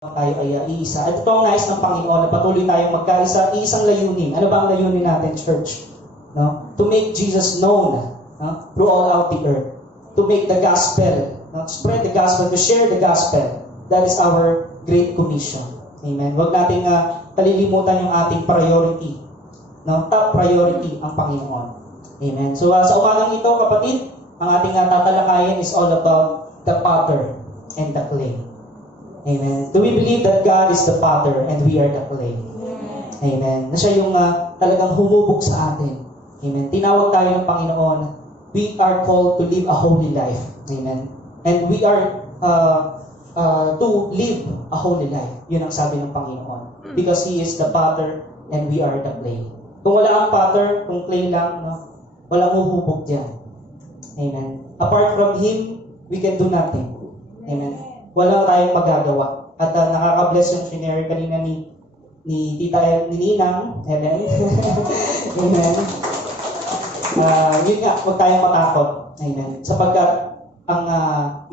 tayo ay iisa. At ito ang nais ng Panginoon na patuloy tayong magkaisa, isang layunin. Ano ba ang layunin natin, church? No? To make Jesus known, no? Throughout the earth. To make the gospel, no? Spread the gospel, to share the gospel. That is our great commission. Amen. Huwag nating kalilimutan yung ating priority. No? Top priority ang Panginoon. Amen. So sa umagang ito, kapatid, ang ating tatalakayin is all about the potter and the clay. Amen. Do we believe that God is the potter and we are the clay? Amen. Na siya yung talagang humubog sa atin. Amen. Tinawag tayo ng Panginoon. We are called to live a holy life. Amen. And we are to live a holy life. Yun ang sabi ng Panginoon. Because He is the potter and we are the clay. Kung wala ang potter, kung clay lang, no, walang huhubog dyan. Amen. Apart from Him, we can do nothing. Amen. Wala tayong magagawa. At nakaka-bless yung shinare kanina ni Tita, ni Ninang, Helen. Amen. Yun nga, huwag tayong matakot. Amen. Sapagkat ang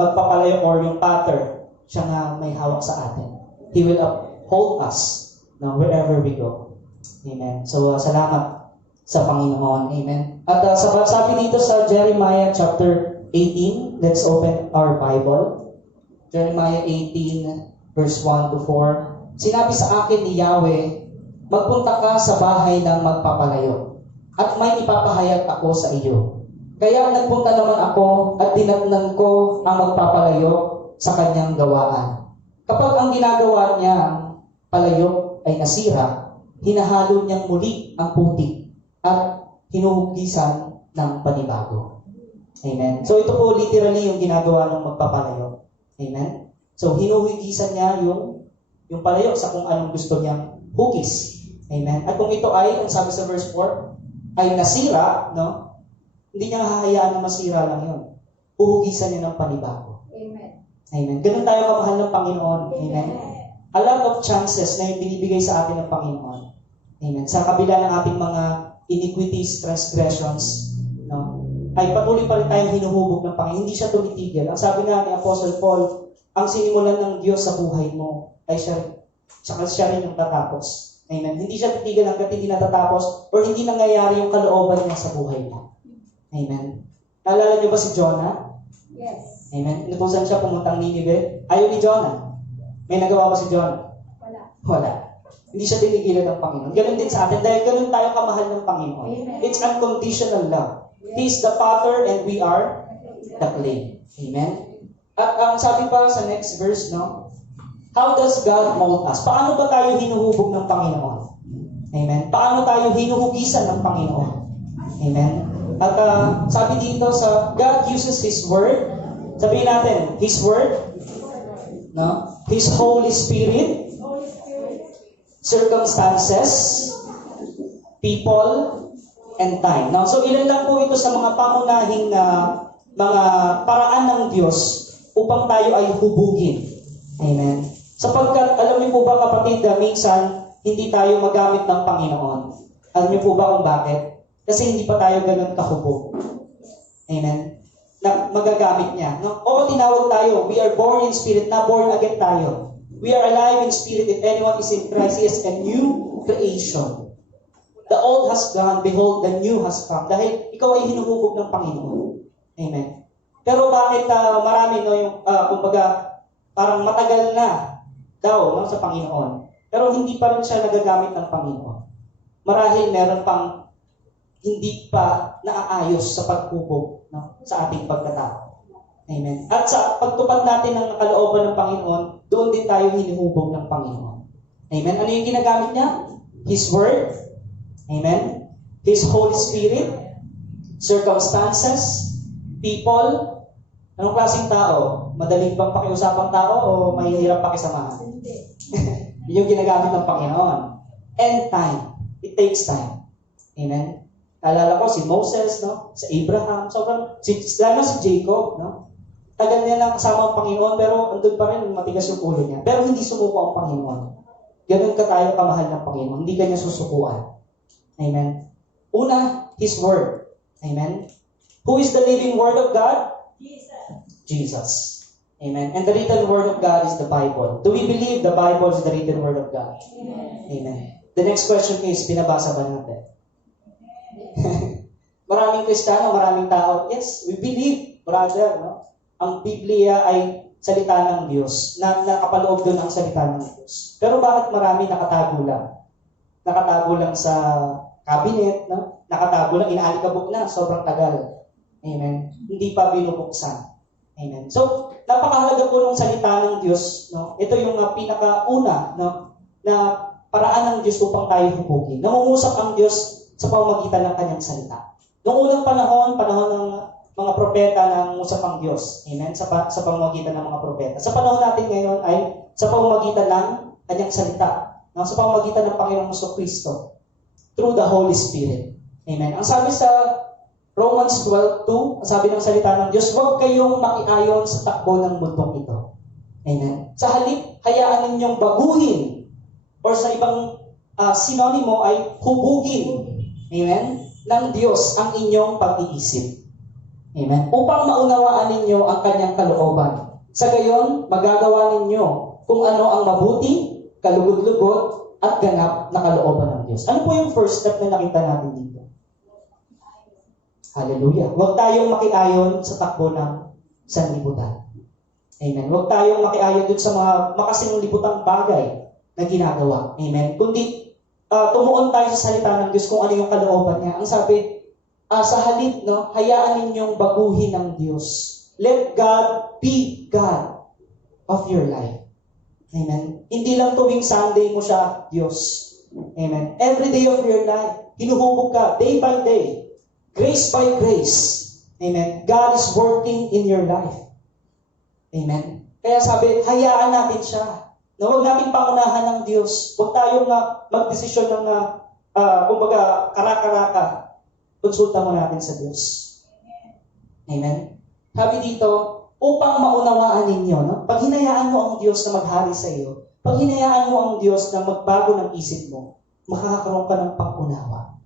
magpapalayo or yung potter, siya nga may hawak sa atin. He will uphold us wherever we go. Amen. So, salamat sa Panginoon. Amen. At sabi dito sa Jeremiah chapter 18, let's open our Bible. Jeremiah 18, verse 1 to 4. Sinabi sa akin ni Yahweh, magpunta ka sa bahay ng magpapalayo, at may ipapahayag ako sa iyo. Kaya nagpunta naman ako at dinatnan ko ang magpapalayo sa kanyang gawaan. Kapag ang ginagawa niyang palayo ay nasira, hinahalo niyang muli ang putik at hinuhugisan ng panibago. Amen. So ito po literally yung ginagawa ng magpapalayo. Amen? So, hinuhugisan niya yung palayo sa kung anong gusto niyang hugis. Amen? At kung ito ay, ang sabi sa verse 4, ay nasira, no? Hindi niya hahayaan na masira lang yun. Huhugisan niya ng panibago. Amen. Amen. Ganun tayo kamahal ng Panginoon. Amen? A lot of chances na yung binibigay sa atin ng Panginoon. Amen. Sa kabila ng ating mga iniquities, transgressions, no? Ay patuloy pa rin tayong hinuhubog ng Panginoon. Hindi siya tumitigil. Ang sabi nga ni Apostle Paul, ang sinimulan ng Diyos sa buhay mo ay siya rin yung tatapos. Amen. Hindi siya titigil hanggat hindi natatapos or hindi nangyayari yung kalooban niya sa buhay mo. Amen. Naalala niyo ba si Jonah? Yes. Amen. Inutusan siya pumuntang Ninive. Ayaw ni Jonah. May nagawa ba si Jonah? Wala. Hindi siya tinigilan ng Panginoon. Ganun din sa atin dahil ganun tayo kamahal ng Panginoon. Amen. It's unconditional love. He is the potter and we are the clay. Amen? At ang sabi pa sa next verse, no? How does God mold us? Paano ba tayo hinuhubog ng Panginoon? Amen? Paano tayo hinuhugisan ng Panginoon? Amen? At sabi dito sa God uses His Word. Sabihin natin, His Word, no? His Holy Spirit, circumstances, people, and time. Now, so ilan lang po ito sa mga pangunahing mga paraan ng Diyos upang tayo ay hubugin. Amen. Sapagkat, alam niyo po ba kapatid, minsan hindi tayo magamit ng Panginoon. Alam niyo po ba kung bakit? Kasi hindi pa tayo ganun kahubog. Amen. Na magagamit niya. No? Oo, tinawag tayo. We are born in spirit, na born again tayo. We are alive in spirit. If anyone is in Christ, he is a new creation. The old has gone, behold, the new has come. Dahil ikaw ay hinuhubog ng Panginoon. Amen. Pero bakit marami, no, yung, kumbaga, parang matagal na daw, no, sa Panginoon. Pero hindi pa rin siya nagagamit ng Panginoon. Marahil meron pang hindi pa naaayos sa paghubog, no, sa ating pagkatao. Amen. At sa pagtupad natin ng kalooban ng Panginoon, doon din tayo hinuhubog ng Panginoon. Amen. Ano yung ginagamit niya? His Word. Amen? His Holy Spirit, circumstances, people. Anong klaseng tao? Madaling bang pakiusapang tao o mahihirap pakisamahan? Yun yung ginagamit ng Panginoon. And time. It takes time. Amen? Alala ko si Moses, no? Si Abraham, lalo si Jacob, no? Tagal niya lang kasama ang Panginoon pero andun pa rin matigas yung ulo niya. Pero hindi sumuko ang Panginoon. Ganun ka tayo kamahal ng Panginoon. Hindi ka niya susukuan. Amen. Una, His Word. Amen. Who is the living Word of God? Jesus. Jesus. Amen. And the written word of God is the Bible. Do we believe the Bible is the written word of God? Amen. The next question is, binabasa ba natin? Maraming Kristiyano, maraming tao. Yes, we believe, brother. No? Ang Biblia ay salita ng Diyos. Nakapaloob doon ang salita ng Diyos. Pero bakit marami nakatago lang? Nakatago lang sa cabinet, no? Nakatago lang, inaalikabok na, sobrang tagal. Amen. Hindi pa binubuksan. Amen. So, napakahalaga po ng salita ng Diyos. No? Ito yung pinakauna, no? Na paraan ng Diyos upang tayo hubugin. Nangungusap ang Diyos sa pamamagitan ng kanyang salita. Noong unang panahon ng mga propeta, nangungusap ang Diyos. Amen. Sa pamamagitan ng mga propeta. Sa panahon natin ngayon ay sa pamamagitan ng kanyang salita. No? Sa pamamagitan ng Panginoong Kristo. Through the Holy Spirit. Amen. Ang sabi sa Romans 12:2, sabi ng salita ng Diyos, huwag kayong makiayon sa takbo ng mundong ito. Amen. Sa halip, hayaan ninyong baguhin or sa ibang sinonimo ay hubugin. Amen. Ng Diyos ang inyong pag-iisip. Amen. Upang maunawaan ninyo ang kanyang kalooban. Sa gayon, magagawa ninyo kung ano ang mabuti, kalugod-lugod, at ganap na kalooban ng Diyos. Ano po yung first step na nakita natin dito? Hallelujah. Huwag tayong makiayon sa takbo ng sanlibutan. Amen. Huwag tayong makiayon dun sa mga makasinglibutang bagay na ginagawa. Amen. Kundi tumuon tayo sa salita ng Diyos kung ano yung kalooban niya. Ang sabi, sa halip, no, hayaan ninyong baguhin ng Diyos. Let God be God of your life. Amen. Hindi lang tuwing Sunday mo siya, Diyos. Amen. Every day of your life, hinuhubog ka, day by day. Grace by grace. Amen. God is working in your life. Amen. Kaya sabi, hayaan natin siya. Na huwag natin pangunahan ng Diyos. Huwag tayong magdesisyon ng, kumbaga, karaka-raka. Konsulta mo natin sa Diyos. Amen. Sabi dito, upang maunawaan ninyo, no? Pag hinayaan mo ang Diyos na maghari sa iyo, pag hinayaan mo ang Diyos na magbago ng isip mo, makakaroon ka ng pangunawa.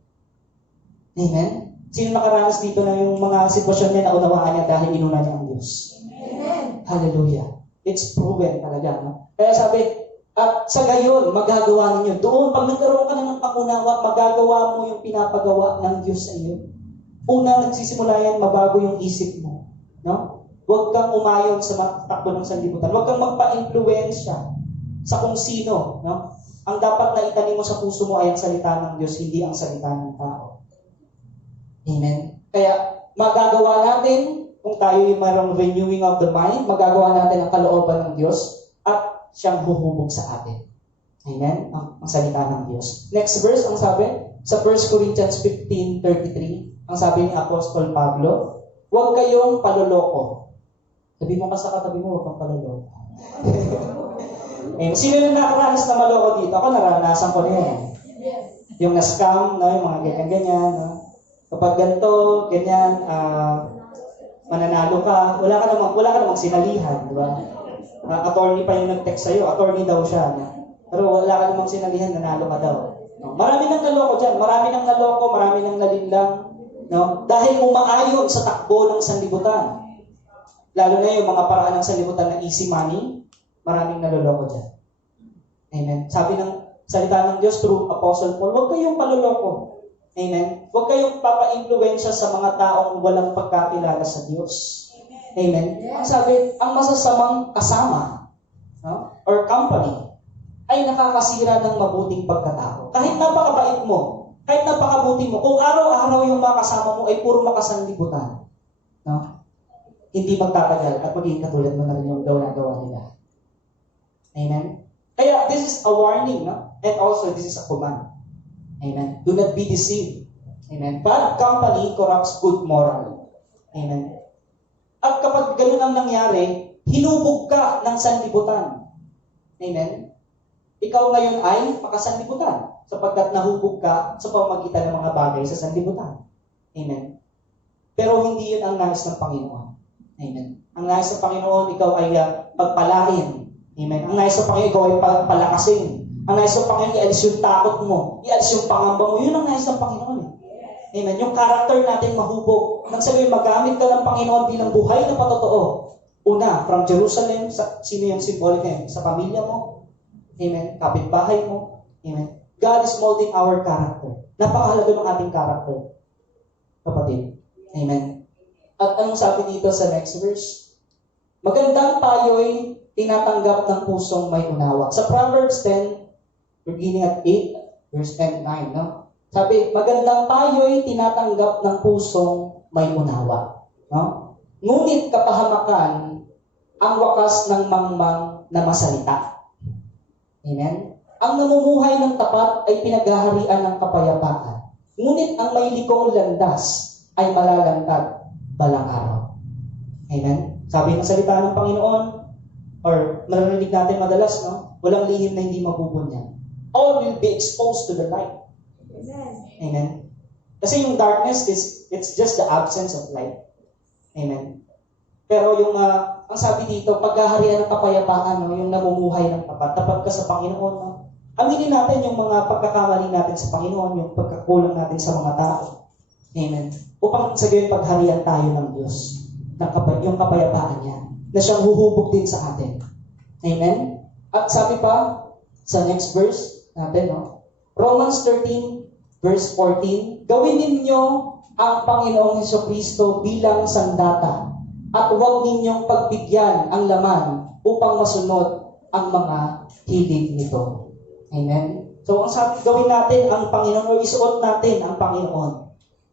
Amen. Sino nakaranas dito na yung mga sitwasyon niya na unawaan niya dahil inuna niya ang Diyos? Amen. Hallelujah. It's proven talaga. No? Kaya sabi, at sa gayon, magagawa ninyo. Doon, pag nagkaroon ka na ng pangunawa, magagawa mo yung pinapagawa ng Diyos sa iyo. Una, nagsisimula yan, mabago yung isip mo. No? Huwag kang umayon sa takbo ng sanlibutan. Huwag kang magpa-influensya sa kung sino. No? Ang dapat na itanim mo sa puso mo ay ang salita ng Diyos, hindi ang salita ng tao. Amen. Kaya magagawa natin, kung tayo yung mayroong renewing of the mind, magagawa natin ang kalooban ng Diyos at siyang huhubog sa atin. Amen? Ang salita ng Diyos. Next verse, ang sabi, sa 1 Corinthians 15:33, ang sabi ni Apostol Pablo, huwag kayong paloloko. Sabi mo ka sa katabi mo, huwag kang paloloko. Sino yung nakaranas na maloko dito? Ako naranasan ko na yan. Yung na-scam, no? Yung mga ganyan-ganyan, no? Kapag ganito, ganyan, mananalo ka, wala ka namang sinalihan, di ba? Attorney pa yung nag-text sa'yo, attorney daw siya. Pero wala ka namang sinalihan, nanalo ka daw. No? Marami nang naloko dyan, marami nang nalinlang, no? Dahil umaayon sa takbo ng sanlibutan. Lalo na yung mga paraan ng sanlibutan na easy money, maraming naloloko dyan. Amen. Sabi ng salita ng Diyos through Apostle Paul, huwag kayong paloloko. Amen. Huwag kayong papa-influensya sa mga taong walang pagkakilala sa Diyos. Amen. Ang sabi, ang masasamang kasama, no? Or company ay nakakasira ng mabuting pagkatao. Kahit napakabait mo, kahit napakabuti mo, kung araw-araw yung mga kasama mo ay puro makasanlibutan, no? Hindi magtatagal at magiging katulad mo na rin yung gawa nila. Amen. Kaya this is a warning, no? And also this is a command. Amen. Do not be deceived. Amen. Bad company corrupts good moral. Amen. At kapag ganun ang nangyari, hinubog ka ng sanlibutan. Amen. Ikaw ngayon ay makasanlibutan sapagkat nahubog ka sa pamamagitan ng mga bagay sa sanlibutan. Amen. Pero hindi yun ang nais ng Panginoon. Amen. Ang nais ng Panginoon, ikaw ay pagpalain. Amen. Ang nais ng Panginoon, ikaw ay palakasin. Ang nais ng Panginoon, ialis yung takot mo, ialis yung pangamba mo. Yun ang nais ng Panginoon. Amen. Yung character natin mahubog. Nang sabihin, magamit ka ng Panginoon bilang buhay na patotoo. Una, from Jerusalem, sino yung symbolic na yun? Sa pamilya mo. Amen. Kapitbahay mo. Amen. God is molding our character. Napakahalaga ng ating character. Kapatid. Amen. At anong sabi dito sa next verse? Magandang tayo'y tinatanggap ng pusong may unawa. Sa Proverbs 10, beginning at 8, verse 10 9, no? Sabi, magandang tayo'y tinatanggap ng pusong may unawa. No? Ngunit kapahamakan ang wakas ng mangmang na masalita. Amen? Ang namumuhay ng tapat ay pinaghaharian ng kapayapaan. Ngunit ang may likong landas ay malalantad balang araw. Amen? Sabi ng salita ng Panginoon, or maririnig natin madalas, no? Walang lihim na hindi mabubunyan. All will be exposed to the light. Amen. Amen? Kasi yung darkness, it's just the absence of light. Amen? Pero yung, ang sabi dito, paghaharian ng kapayapaan, no? Yung namumuhay ng tapat ka sa Panginoon, no? Aminin natin yung mga pagkakamali natin sa Panginoon, yung pagkakulang natin sa mga tao. Amen? Upang sa gayon pagharian tayo ng Diyos, yung kapayapaan niya, na siyang huhubog din sa atin. Amen? At sabi pa, sa next verse natin, no? Romans 13, verse 14, gawin ninyo ang Panginoong Hesukristo bilang sandata at huwag ninyong pagbigyan ang laman upang masunod ang mga hilig nito. Amen? So, ang sabi, gawin natin ang Panginoon o isuot natin ang Panginoon.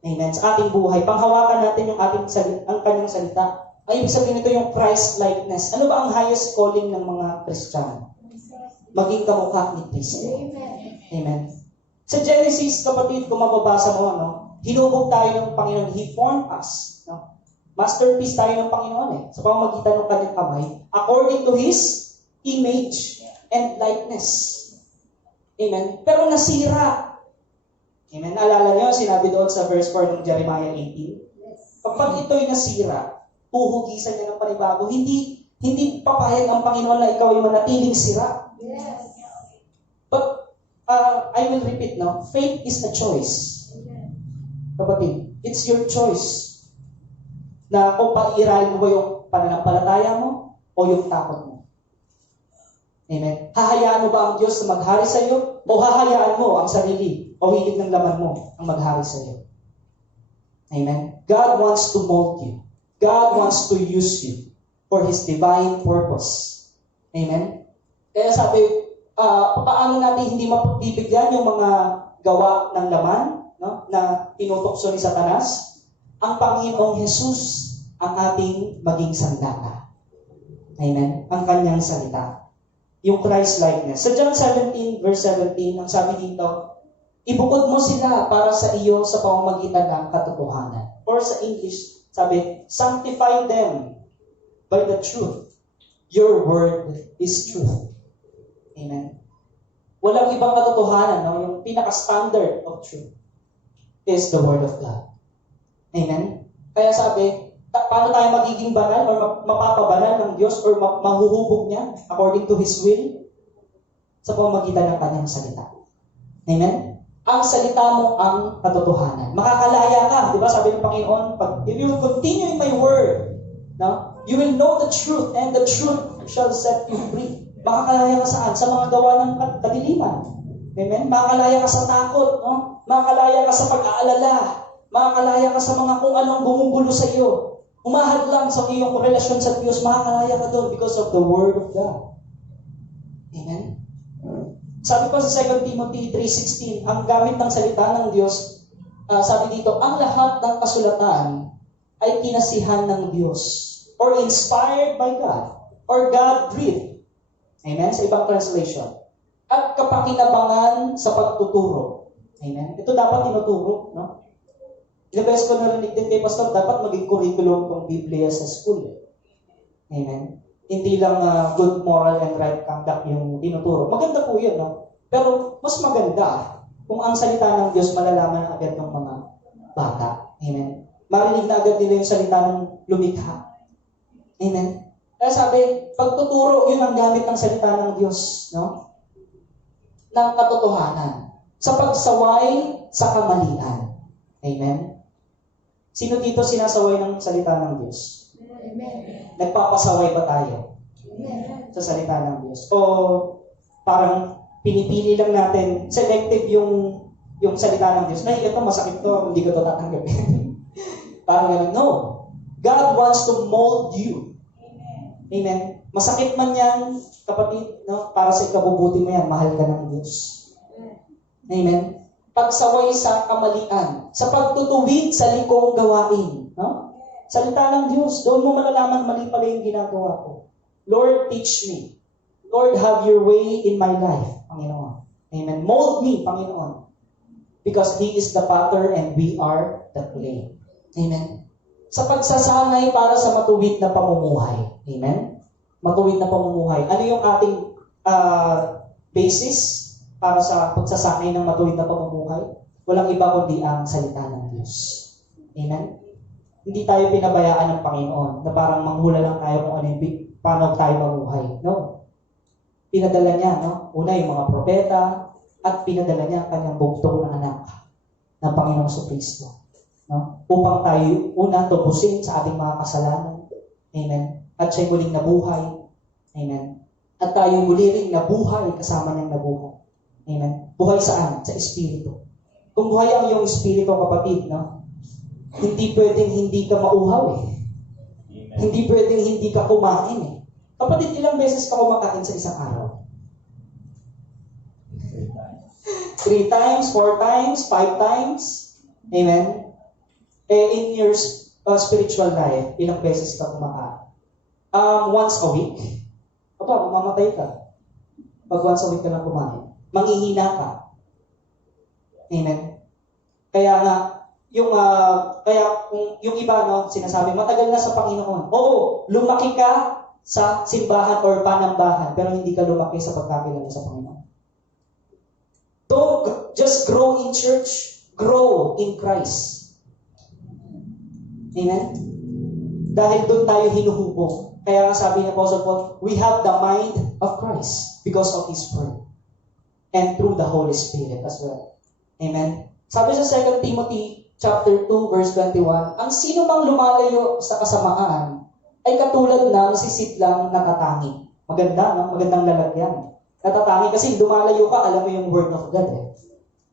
Amen? Sa ating buhay. Panghawakan natin yung ang kanyang salita. Ay, ibig sabihin nito yung Christ-likeness. Ano ba ang highest calling ng mga Kristiyano? Maging kamukha ni Kristo. Amen. Sa Genesis, kapatid, kung mababasa mo, no, hinubog tayo ng Panginoon. He formed us. No? Masterpiece tayo ng Panginoon eh. Sa pamamagitan ng kanyang kamay, according to His image and likeness. Amen. Pero nasira. Amen. Naalala niyo, sinabi doon sa verse 4 ng Jeremiah 18. Kapag ito'y nasira, puhugisan niya ng panibago. Hindi papayag ang Panginoon na ikaw ay manatiling sira. Yes. But, I will repeat now, faith is a choice. Kapatid, it's your choice na kung paiirahin mo ba yung pananampalataya mo o yung takot mo. Amen. Hahayaan mo ba ang Diyos na maghari sa iyo o hahayaan mo ang sarili o hilig ng laman mo ang maghari sa iyo? Amen. God wants to mold you. God wants to use you for His divine purpose. Amen? Kaya sabi, paano natin hindi mapibigyan yung mga gawa ng laman, no, na tinutokso ni Satanas? Ang Panginoong Jesus ang ating maging sandata. Amen? Ang kanyang salita. Yung Christ-likeness. Sa John 17, verse 17, ang sabi dito, ibukod mo sila para sa iyo sa pamamagitan ng katotohanan. Or sa English, sabi, sanctify them by the truth. Your word is truth. Amen. Walang ibang katotohanan, no? Yung pinaka-standard of truth is the word of God. Amen. Kaya sabi, paano tayo magiging banal or mapapabanal ng Diyos or mahuhubog niya according to His will? Sa pamamagitan ng kanyang salita. Amen. Ang salita mo ang katotohanan. Makakalaya ka, di ba? Sabi ng Panginoon, if you will continue in my word, no, you will know the truth and the truth shall set you free. Makakalaya ka saan? Sa mga gawa ng kadiliman. Amen? Makakalaya ka sa takot, no? Makakalaya ka sa pag-aalala. Makakalaya ka sa mga kung anong gumugulo sa iyo. Umahad lang sa iyong relasyon sa Diyos. Makakalaya ka doon because of the word of God. Amen? Sabi pa sa 2 Timothy 3:16, ang gamit ng salita ng Diyos, sabi dito, ang lahat ng kasulatan ay kinasihan ng Diyos or inspired by God or God-breathed. Amen? Sa ibang translation. At kapakinabangan sa pagtuturo. Amen? Ito dapat tinuturo, no? Ilang beses ko narinig din kay Pastor, dapat maging curriculum ng Biblia sa school. Amen? Hindi lang good moral and right conduct yung tinuturo. Maganda po yun, no? Pero mas maganda kung ang salita ng Diyos malalaman agad ng mga bata. Amen? Marinig na agad nila yung salita ng lumikha. Amen? Kaya sabi, pagtuturo, yun ang gamit ng salita ng Diyos, no? Ng katotohanan. Sa pagsaway sa kamalian. Amen? Sino dito sinasaway ng salita ng Diyos? Nagpapasaway ba tayo sa salita ng Diyos? O parang pinipili lang natin, selective yung salita ng Diyos. Na ito, masakit to, hindi ko ito tatanggapin. Parang gano'n. No. God wants to mold you. Amen. Masakit man yan, kapatid, no? Para sa ikabubuti mo yan, mahal ka ng Diyos. Amen. Pagsaway sa kamalian, sa pagtutuwid sa likong gawain. No? Salita ng Diyos, doon mo malalaman mali pala yung ginagawa ko. Lord, teach me. Lord, have your way in my life, Panginoon. Amen. Mold me, Panginoon. Because He is the potter and we are the clay. Amen. Sa pagsasanay para sa matuwid na pamumuhay. Amen. Matuwid na pamumuhay. Ano yung ating basis para sa pagsasanay ng matuwid na pamumuhay? Walang iba kundi ang salita ng Diyos. Amen. Hindi tayo pinabayaan ng Panginoon na parang manghula lang tayo kung ano yung paano tayo mamuhay. No. Pinadala niya, no? Una yung mga propeta at pinadala niya ang kanyang bugtong na anak ng Panginoong Kristo. No? Upang tayo una tubusin sa ating mga kasalanan. Amen. At siya'y muling nabuhay. Amen. At tayo muli rin nabuhay kasama niyang nabuhay. Amen. Buhay saan? Sa Espiritu. Kung buhay ang iyong Espiritu, kapatid, no? Hindi pwedeng hindi ka mauhaw eh. Amen. Hindi pwedeng hindi ka kumain eh. Kapatid, ilang beses ka kumakain sa isang araw? 3 times, 4 times, 5 times. Amen. In your spiritual life, ilang beses ka kumakain? Once a week. Aba, mamamatay ka. Pag once a week ka lang kumain. Manghihina ka. Amen. Kaya nga, yung iba, no, sinasabi, matagal na sa Panginoon. Oo, lumaki ka sa simbahan or panambahan, pero hindi ka lumaki sa pagkakilala sa Panginoon. Don't just grow in church, grow in Christ. Amen? Dahil doon tayo hinuhubog. Kaya nga sabi ni Apostle Paul, we have the mind of Christ because of His Word. And through the Holy Spirit as well. Amen? Sabi sa 2 Timothy chapter 2, verse 21, ang sino mang lumalayo sa kasamaan ay katulad ng sisidlang nakatangi. Maganda, no? Magandang lalagyan. Natatangi kasi lumalayo ka, alam mo yung Word of God. Eh.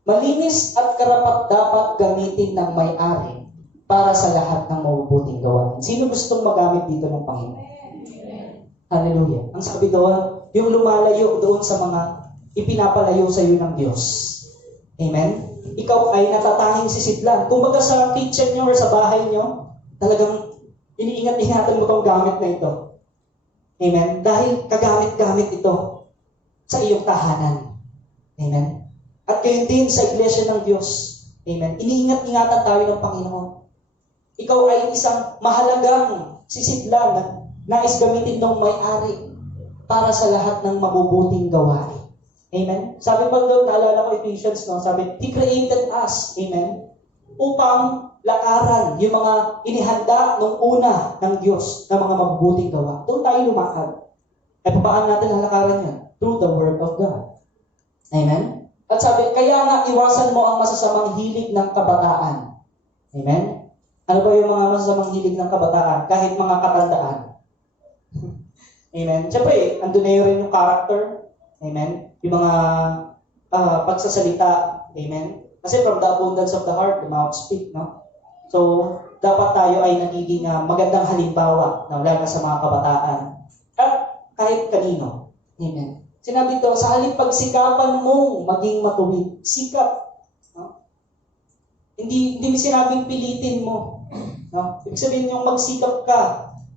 Malinis at karapat dapat gamitin ng may-ari para sa lahat ng mabubuting gawain. Sino gustong magamit dito ng Panginoon? Hallelujah. Ang sabi doon, yung lumalayo doon sa mga ipinapalayo sa iyo ng Diyos. Amen? Ikaw ay natatanging sisidlan. Kung baga sa kitchen nyo or sa bahay nyo, talagang iniingat-ingatan mo itong gamit na ito. Amen? Dahil kagamit-gamit ito sa iyong tahanan. Amen? At gayon din sa iglesia ng Diyos. Amen? Iniingat-ingatan tayo ng Panginoon. Ikaw ay isang mahalagang sisidlan na nais gamitin ng may-ari para sa lahat ng mabubuting gawain. Amen? Sabi pa doon, naalala ko Ephesians, no? Sabi, He created us, amen, upang lakaran yung mga inihanda nung una ng Diyos na mga mabubuting gawa. Doon tayo lumakad. E paano natin lalakaran yan? Through the Word of God. Amen? At sabi, kaya nga iwasan mo ang masasamang hilig ng kabataan. Amen? Ano ba yung mga masasamang hilig ng kabataan? Kahit mga katandaan. Amen? Siyempre, andun na yun rin yung character. Amen? Yung mga pagsasalita. Amen? Kasi from the abundance of the heart, the mouth speak, no? So, dapat tayo ay nagiging magandang halimbawa, no? Lalo sa mga kabataan. At kahit kanino. Amen? Sinabi ito, sa halip pagsikapan mong maging matuwid. Sikap. No? Hindi sinabing pilitin mo. No? Ibig sabihin yung magsikap ka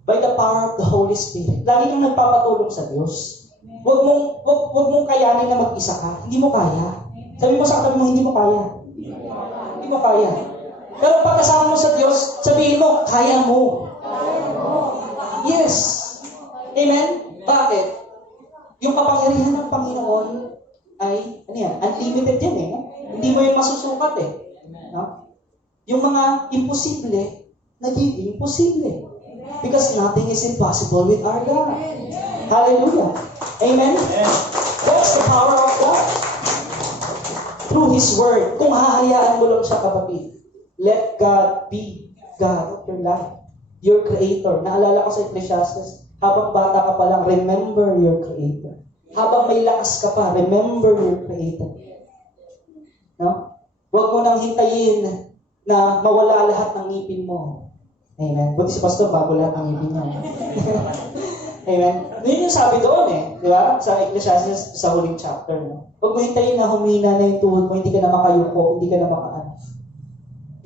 by the power of the Holy Spirit. Lagi kang nagpapatulong sa Diyos. Huwag mong kayanin na mag-isa ka. Hindi mo kaya. Sabi mo sa katabi mo, hindi mo kaya. Hindi mo kaya. Pero pagkasama mo sa Diyos, sabihin mo, kaya mo. Yes. Amen? Bakit? Yung kapangyarihan ng Panginoon ay, unlimited yan eh. No? Hindi mo yung masusukat eh. No? Yung mga imposible, nagiging posible. Because nothing is impossible with our God. Hallelujah. Amen? That's the power of God. Through His Word. Kung hahayaan mo lang siya, kapatid, let God be God of your life. your Creator. Naalala ko sa Ecclesiastes, habang bata ka pa lang, remember your Creator. Habang may lakas ka pa, remember your Creator. No? Huwag mo nang hintayin na mawala lahat ng ngipin mo. Amen. Buti si Pastor, bago lahat ng ngipin niya. Amen. Yun yung sabi doon di ba? Sa Ecclesiastes, sa huling chapter. No? Huwag mo hintayin na humina na yung tuhod mo, hindi ka na makayuko, hindi ka na makaano.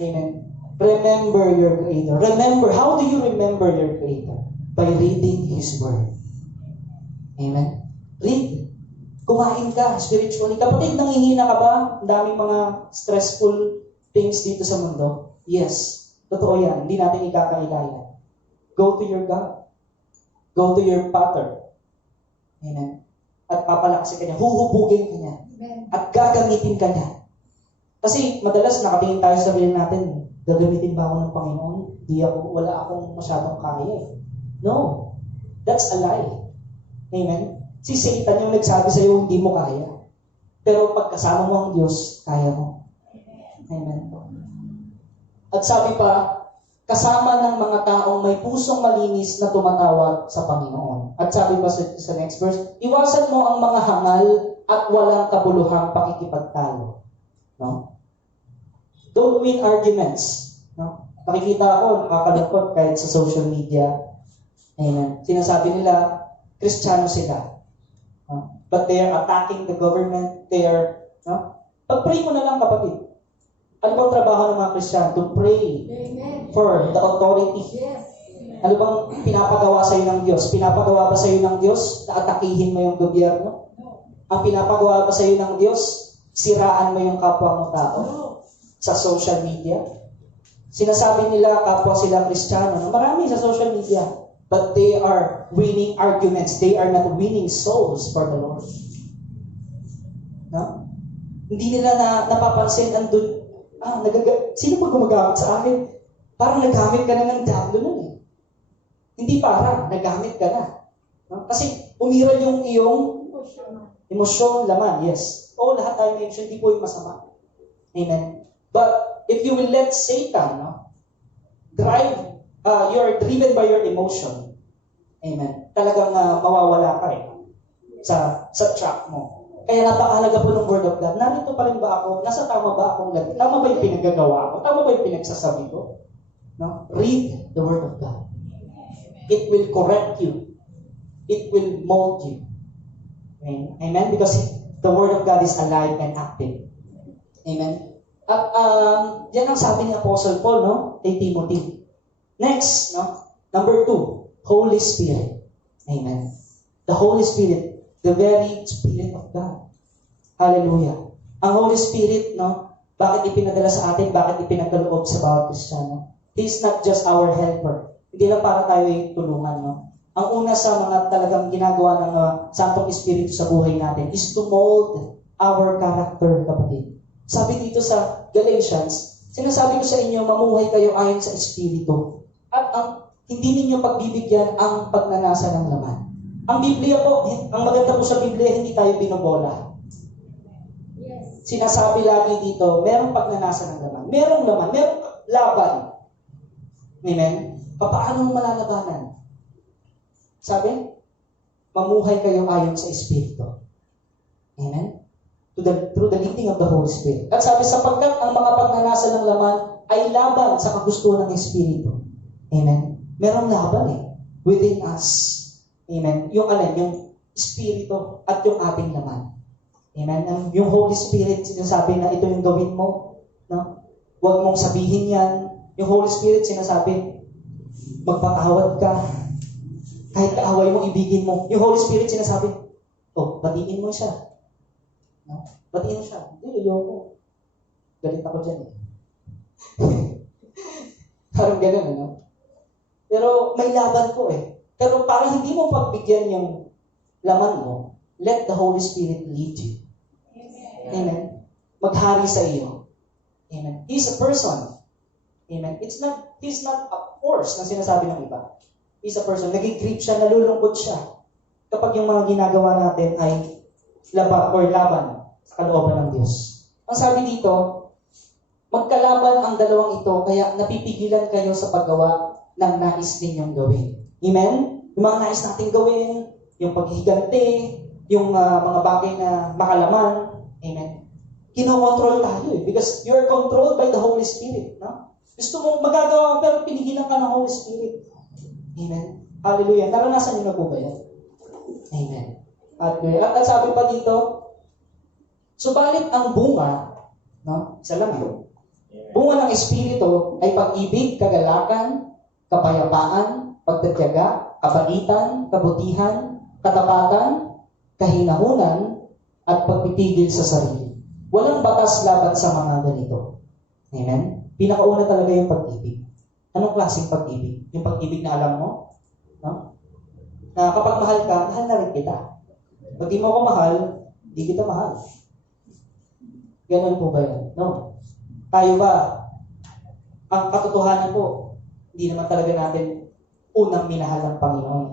Amen. Remember your Creator. Remember, how do you remember your Creator? By reading His Word. Amen. Read. Kumain ka spiritually. Kapatid, nangihina ka ba? Ang daming mga stressful things dito sa mundo. Yes. Totoo yan. Hindi natin ikakailaya. Go to your God. Go to your Father. Amen. At papalakasin ka niya. Huhubugin ka niya. At gagamitin ka niya. Kasi madalas nakatingin tayo sa sarili natin, gagamitin ba ako ng Panginoon? Wala akong masyadong kaya. No. That's a lie. Amen. Si Satan yung nagsabi sa iyo, hindi mo kaya. Pero pagkasama mo ang Diyos, kaya mo. Amen. At sabi pa, kasama ng mga taong may pusong malinis na tumatawag sa Panginoon. At sabi pa sa next verse, iwasan mo ang mga hangal at walang kabuluhang pakikipagtalo. No? Don't win arguments. No? Nakikita ako, nakakalungkot kahit sa social media. Amen. Sinasabi nila, Kristiyano sila. But they are attacking the government. They are, pag-pray mo na lang, kapatid. Ano bang trabaho ng mga Kristiyano? To pray for the authority. Ano bang pinapagawa sa iyo ng Diyos? Pinapagawa ba sa iyo ng Diyos na atakihin mo yung gobyerno? Ang pinapagawa ba sa iyo ng Diyos? Siraan mo yung kapwa mo tao? Sa social media? Sinasabi nila kapwa sila Kristiyano. Marami sa social media. But they are winning arguments. They are not winning souls for the Lord. No? Hindi nila napapansin andun, sino ba gumagamit sa akin? Parang nagamit ka na ng diablo nun Hindi parang, nagamit ka na. No? Kasi umiral yung iyong emosyon, laman, yes. Lahat tayo may emosyon, hindi po yung masama. Amen. But if you will let Satan you're driven by your emotion. Amen. Talagang mawawala ka sa track mo. Kaya napakahalaga po ng Word of God. Narito pa rin ba ako? Nasa tama ba akong lahat? Tama ba yung pinagagawa ko? Tama ba yung pinagsasabi ko? No? Read the Word of God. It will correct you. It will mold you. Amen? Because the Word of God is alive and active. Amen? At yan ang sabi ni Apostle Paul, kay Timothy. Next, number 2, Holy Spirit. Amen. The Holy Spirit, the very Spirit of God. Hallelujah. Ang Holy Spirit, bakit ipinadala sa atin? Bakit ipinagkaloob sa bawat Kristiyano? He's not just our helper. Hindi lang para tayo tulungan, Ang una sa mga talagang ginagawa ng Santong Espiritu sa buhay natin is to mold our character, kapatid. Sabi dito sa Galatians, sinasabi ko sa inyo, mamuhay kayo ayon sa Espiritu. At hindi ninyo pagbibigyan ang pagnanasa ng laman. Ang Biblia po, ang maganda po sa Biblia, hindi tayo binobola. Yes. Sinasabi lagi dito, merong pagnanasa ng laman. Merong laman, merong laban. Amen? Paano mo malalabanan? Sabi, mamuhay kayo ayon sa Espiritu. Amen? Through the leading of the Holy Spirit. At sabi, sapagkat ang mga pagnanasa ng laman ay laban sa kagustuhan ng Espiritu. Amen? Merong laban within us. Amen? Yung Espiritu at yung ating laman. Amen? Yung Holy Spirit, sinasabi na ito yung gawin mo. Huwag mong sabihin yan. Yung Holy Spirit, sinasabi, magpatawad ka. Kahit kaaway mo, ibigin mo. Yung Holy Spirit, sinasabi, batiin mo siya. Batiin mo siya. Hindi, ayoko. Galit ako dyan Parang ganun, Pero may laban po Pero para hindi mo pagbigyan yung laman mo, let the Holy Spirit lead you. Amen. Maghari sa iyo. Amen. He's a person. Amen. He's not a force na sinasabi ng iba. He's a person. Naging-grieve siya, nalulungkot siya. Kapag yung mga ginagawa natin ay laban sa kalooban ng Diyos. Ang sabi dito, magkalaban ang dalawang ito, kaya napipigilan kayo sa paggawa ng nais ninyong gawin. Amen? Yung mga nais nating gawin, yung paghihiganti, yung mga bagay na makalaman. Amen? Kinokontrol tayo because you're controlled by the Holy Spirit. No? Gusto mong magagawa pero pinigilan ka ng Holy Spirit. Amen? Hallelujah. Naranasan niyo na po ba yan? Amen. At sabi pa dito, subalit ang bunga, no? Isa lang yun. Bunga ng Espiritu ay pag-ibig, kagalakan, kapayapaan, pagtatyaga, kabaitan, kabutihan, katapatan, kahinahunan, at pagpipigil sa sarili. Walang batas laban sa mga ganito. Amen? Pinakauna talaga yung pag-ibig. Anong klaseng pag-ibig? Yung pag-ibig na alam mo? No? Na kapag mahal ka, mahal na rin kita. Pag di mo ako mahal, di kita mahal. Ganun po ba yan? No. Tayo ba, ang katotohanan po, hindi naman talaga natin unang minahal ng Panginoon.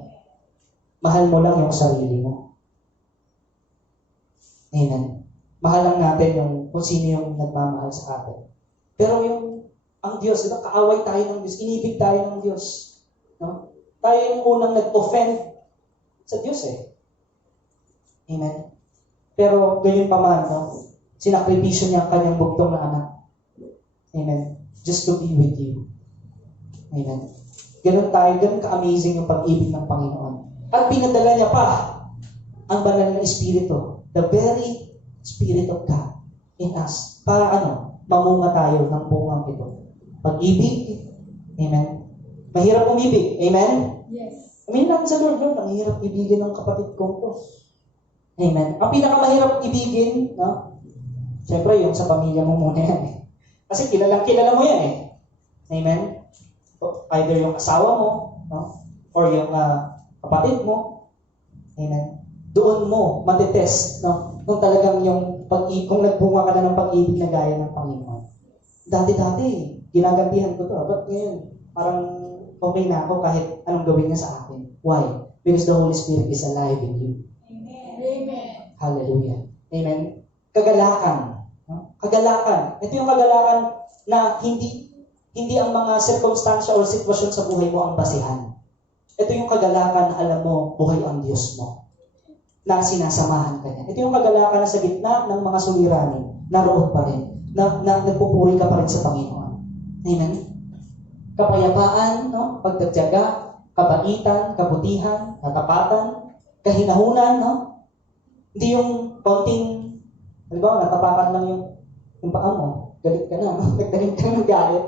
Mahal mo lang yung sarili mo. Amen. Mahal lang natin yung kung sino yung nagmamahal sa atin. Pero ang Diyos, diba, kaaway tayo ng Diyos, inibig tayo ng Diyos. No? Tayo yung unang nag-offend sa Diyos Amen. Pero ganyan pa man, no? Sinakripisyo niya ang kanyang bugtong na anak. Amen. Just to be with you. Amen. Ganun tayo, ganun ka-amazing yung pag-ibig ng Panginoon. At pinadala niya pa ang banal na Espiritu, the very Spirit of God in us. Para mamunga tayo ng bungang ito. Pag-ibig. Amen. Mahirap umibig. Amen? Yes. Amen lang sa Lord, ang hirap ibigin ng kapatid ko to. Amen. Ang pinakamahirap ibigin, no? Siyempre, yung sa pamilya mo muna yan Kasi kilala mo yan Amen? Either yung asawa mo, no? Or yung kapatid mo. Amen? Doon mo matitest, no? Kung talagang kung nagbunga ka na ng pag-ibig na gaya ng Panginoon. Dati, ginagantihan ko to. But ngayon, parang okay na ako kahit anong gawin niya sa akin. Why? Because the Holy Spirit is alive in you. Amen. Hallelujah. Amen. Kagalakan. No? Kagalakan. Ito yung kagalakan na hindi ang mga circumstansya o sitwasyon sa buhay mo ang basihan. Ito yung kagalakan na alam mo, buhay ang Diyos mo. Na sinasamahan ka niya. Ito yung kagalakan na sa gitna ng mga suliranin, naroon pa rin. Na nagpupuri ka pa rin sa Panginoon. Amen. Kapayapaan, no? Pagtatyaga, kabaitan, kabutihan, katapatan, kahinahunan, no? Hindi yung konting, halimbawa, natapakan lang yung paa mo. Galit ka na, no? Nagdaling ka ng galit.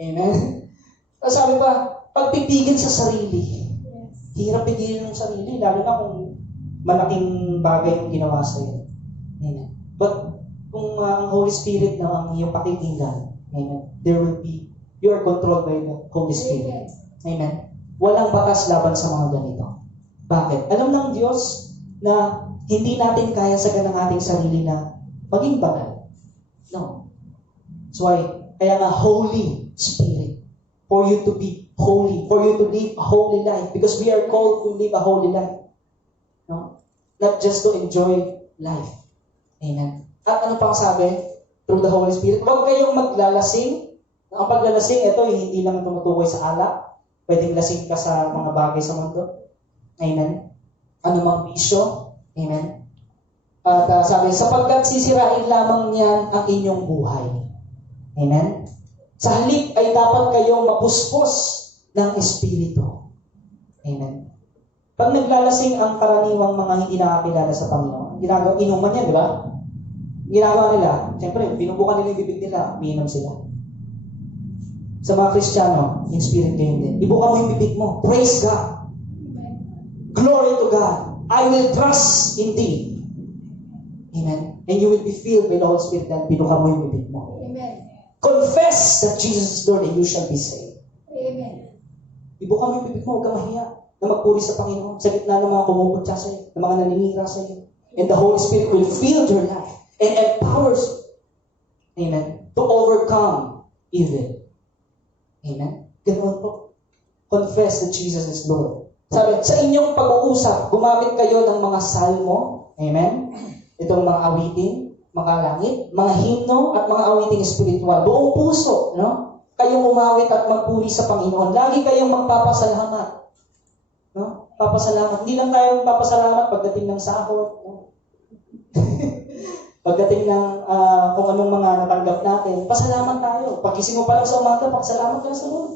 Amen? So, sabi pa, pagpipigil sa sarili. Hirap pigilin ng sarili, lalo na kung malaking bagay yung ginawa sa'yo. Amen? But, kung ang Holy Spirit na ang iyong pakikinggan, amen, there will be, you are controlled by the Holy Spirit. Amen? Walang batas laban sa mga ganito. Bakit? Alam ng Diyos na hindi natin kaya sa ganang ating sarili na maging banal. No. That's why, kaya nga Holy Spirit. For you to be holy. For you to live a holy life. Because we are called to live a holy life. No? Not just to enjoy life. Amen. At ano pang sabi? Through the Holy Spirit. Huwag kayong maglalasing. Ang paglalasing, ito hindi lang tumutukoy sa alak. Pwedeng lasing ka sa mga bagay sa mundo. Amen. Anumang bisyo. Amen. At sabi, sapagkat sisirain lamang niyan ang inyong buhay. Amen. Sa halip ay dapat kayong mapuspos ng Espiritu. Amen. Pag naglalasing ang karaniwang mga hindi nakakilala sa Panginoon, ginagawa, inuman yan, di ba? Ginagawa nila, siyempre, binubukan nila yung bibig nila, umiinom sila. Sa mga Kristiyano, in spirit kayo din. Ibuka mo yung bibig mo. Praise God. Glory to God. I will trust in Thee. Amen. And you will be filled with the Holy Spirit and binuka mo yung bibig mo. Amen. Confess that Jesus is Lord and you shall be saved. Amen. Ibuka mo yung bibig mo, huwag kang mahiya na magpuri sa Panginoon sa gitna ng mga kumuputya sa iyo, ng mga naninira sa iyo. And the Holy Spirit will fill your life and empowers you. Amen. To overcome evil. Amen. Ganoon po. Confess that Jesus is Lord. Sabi, sa inyong pag-uusap, gumamit kayo ng mga salmo. Amen. Itong mga awitin, mga langit, mga himno, at mga awiting espiritual. Buong puso, no? kayong umawit at magpuri sa Panginoon. Lagi kayong magpapasalamat. No? Papasalamat. Hindi lang tayo magpapasalamat pagdating ng sahod. No? Pagdating ng kung anong mga natanggap natin, pasalamat tayo. Pag-gising mo pa lang sa umaga, pasalamat ka na sa Lord.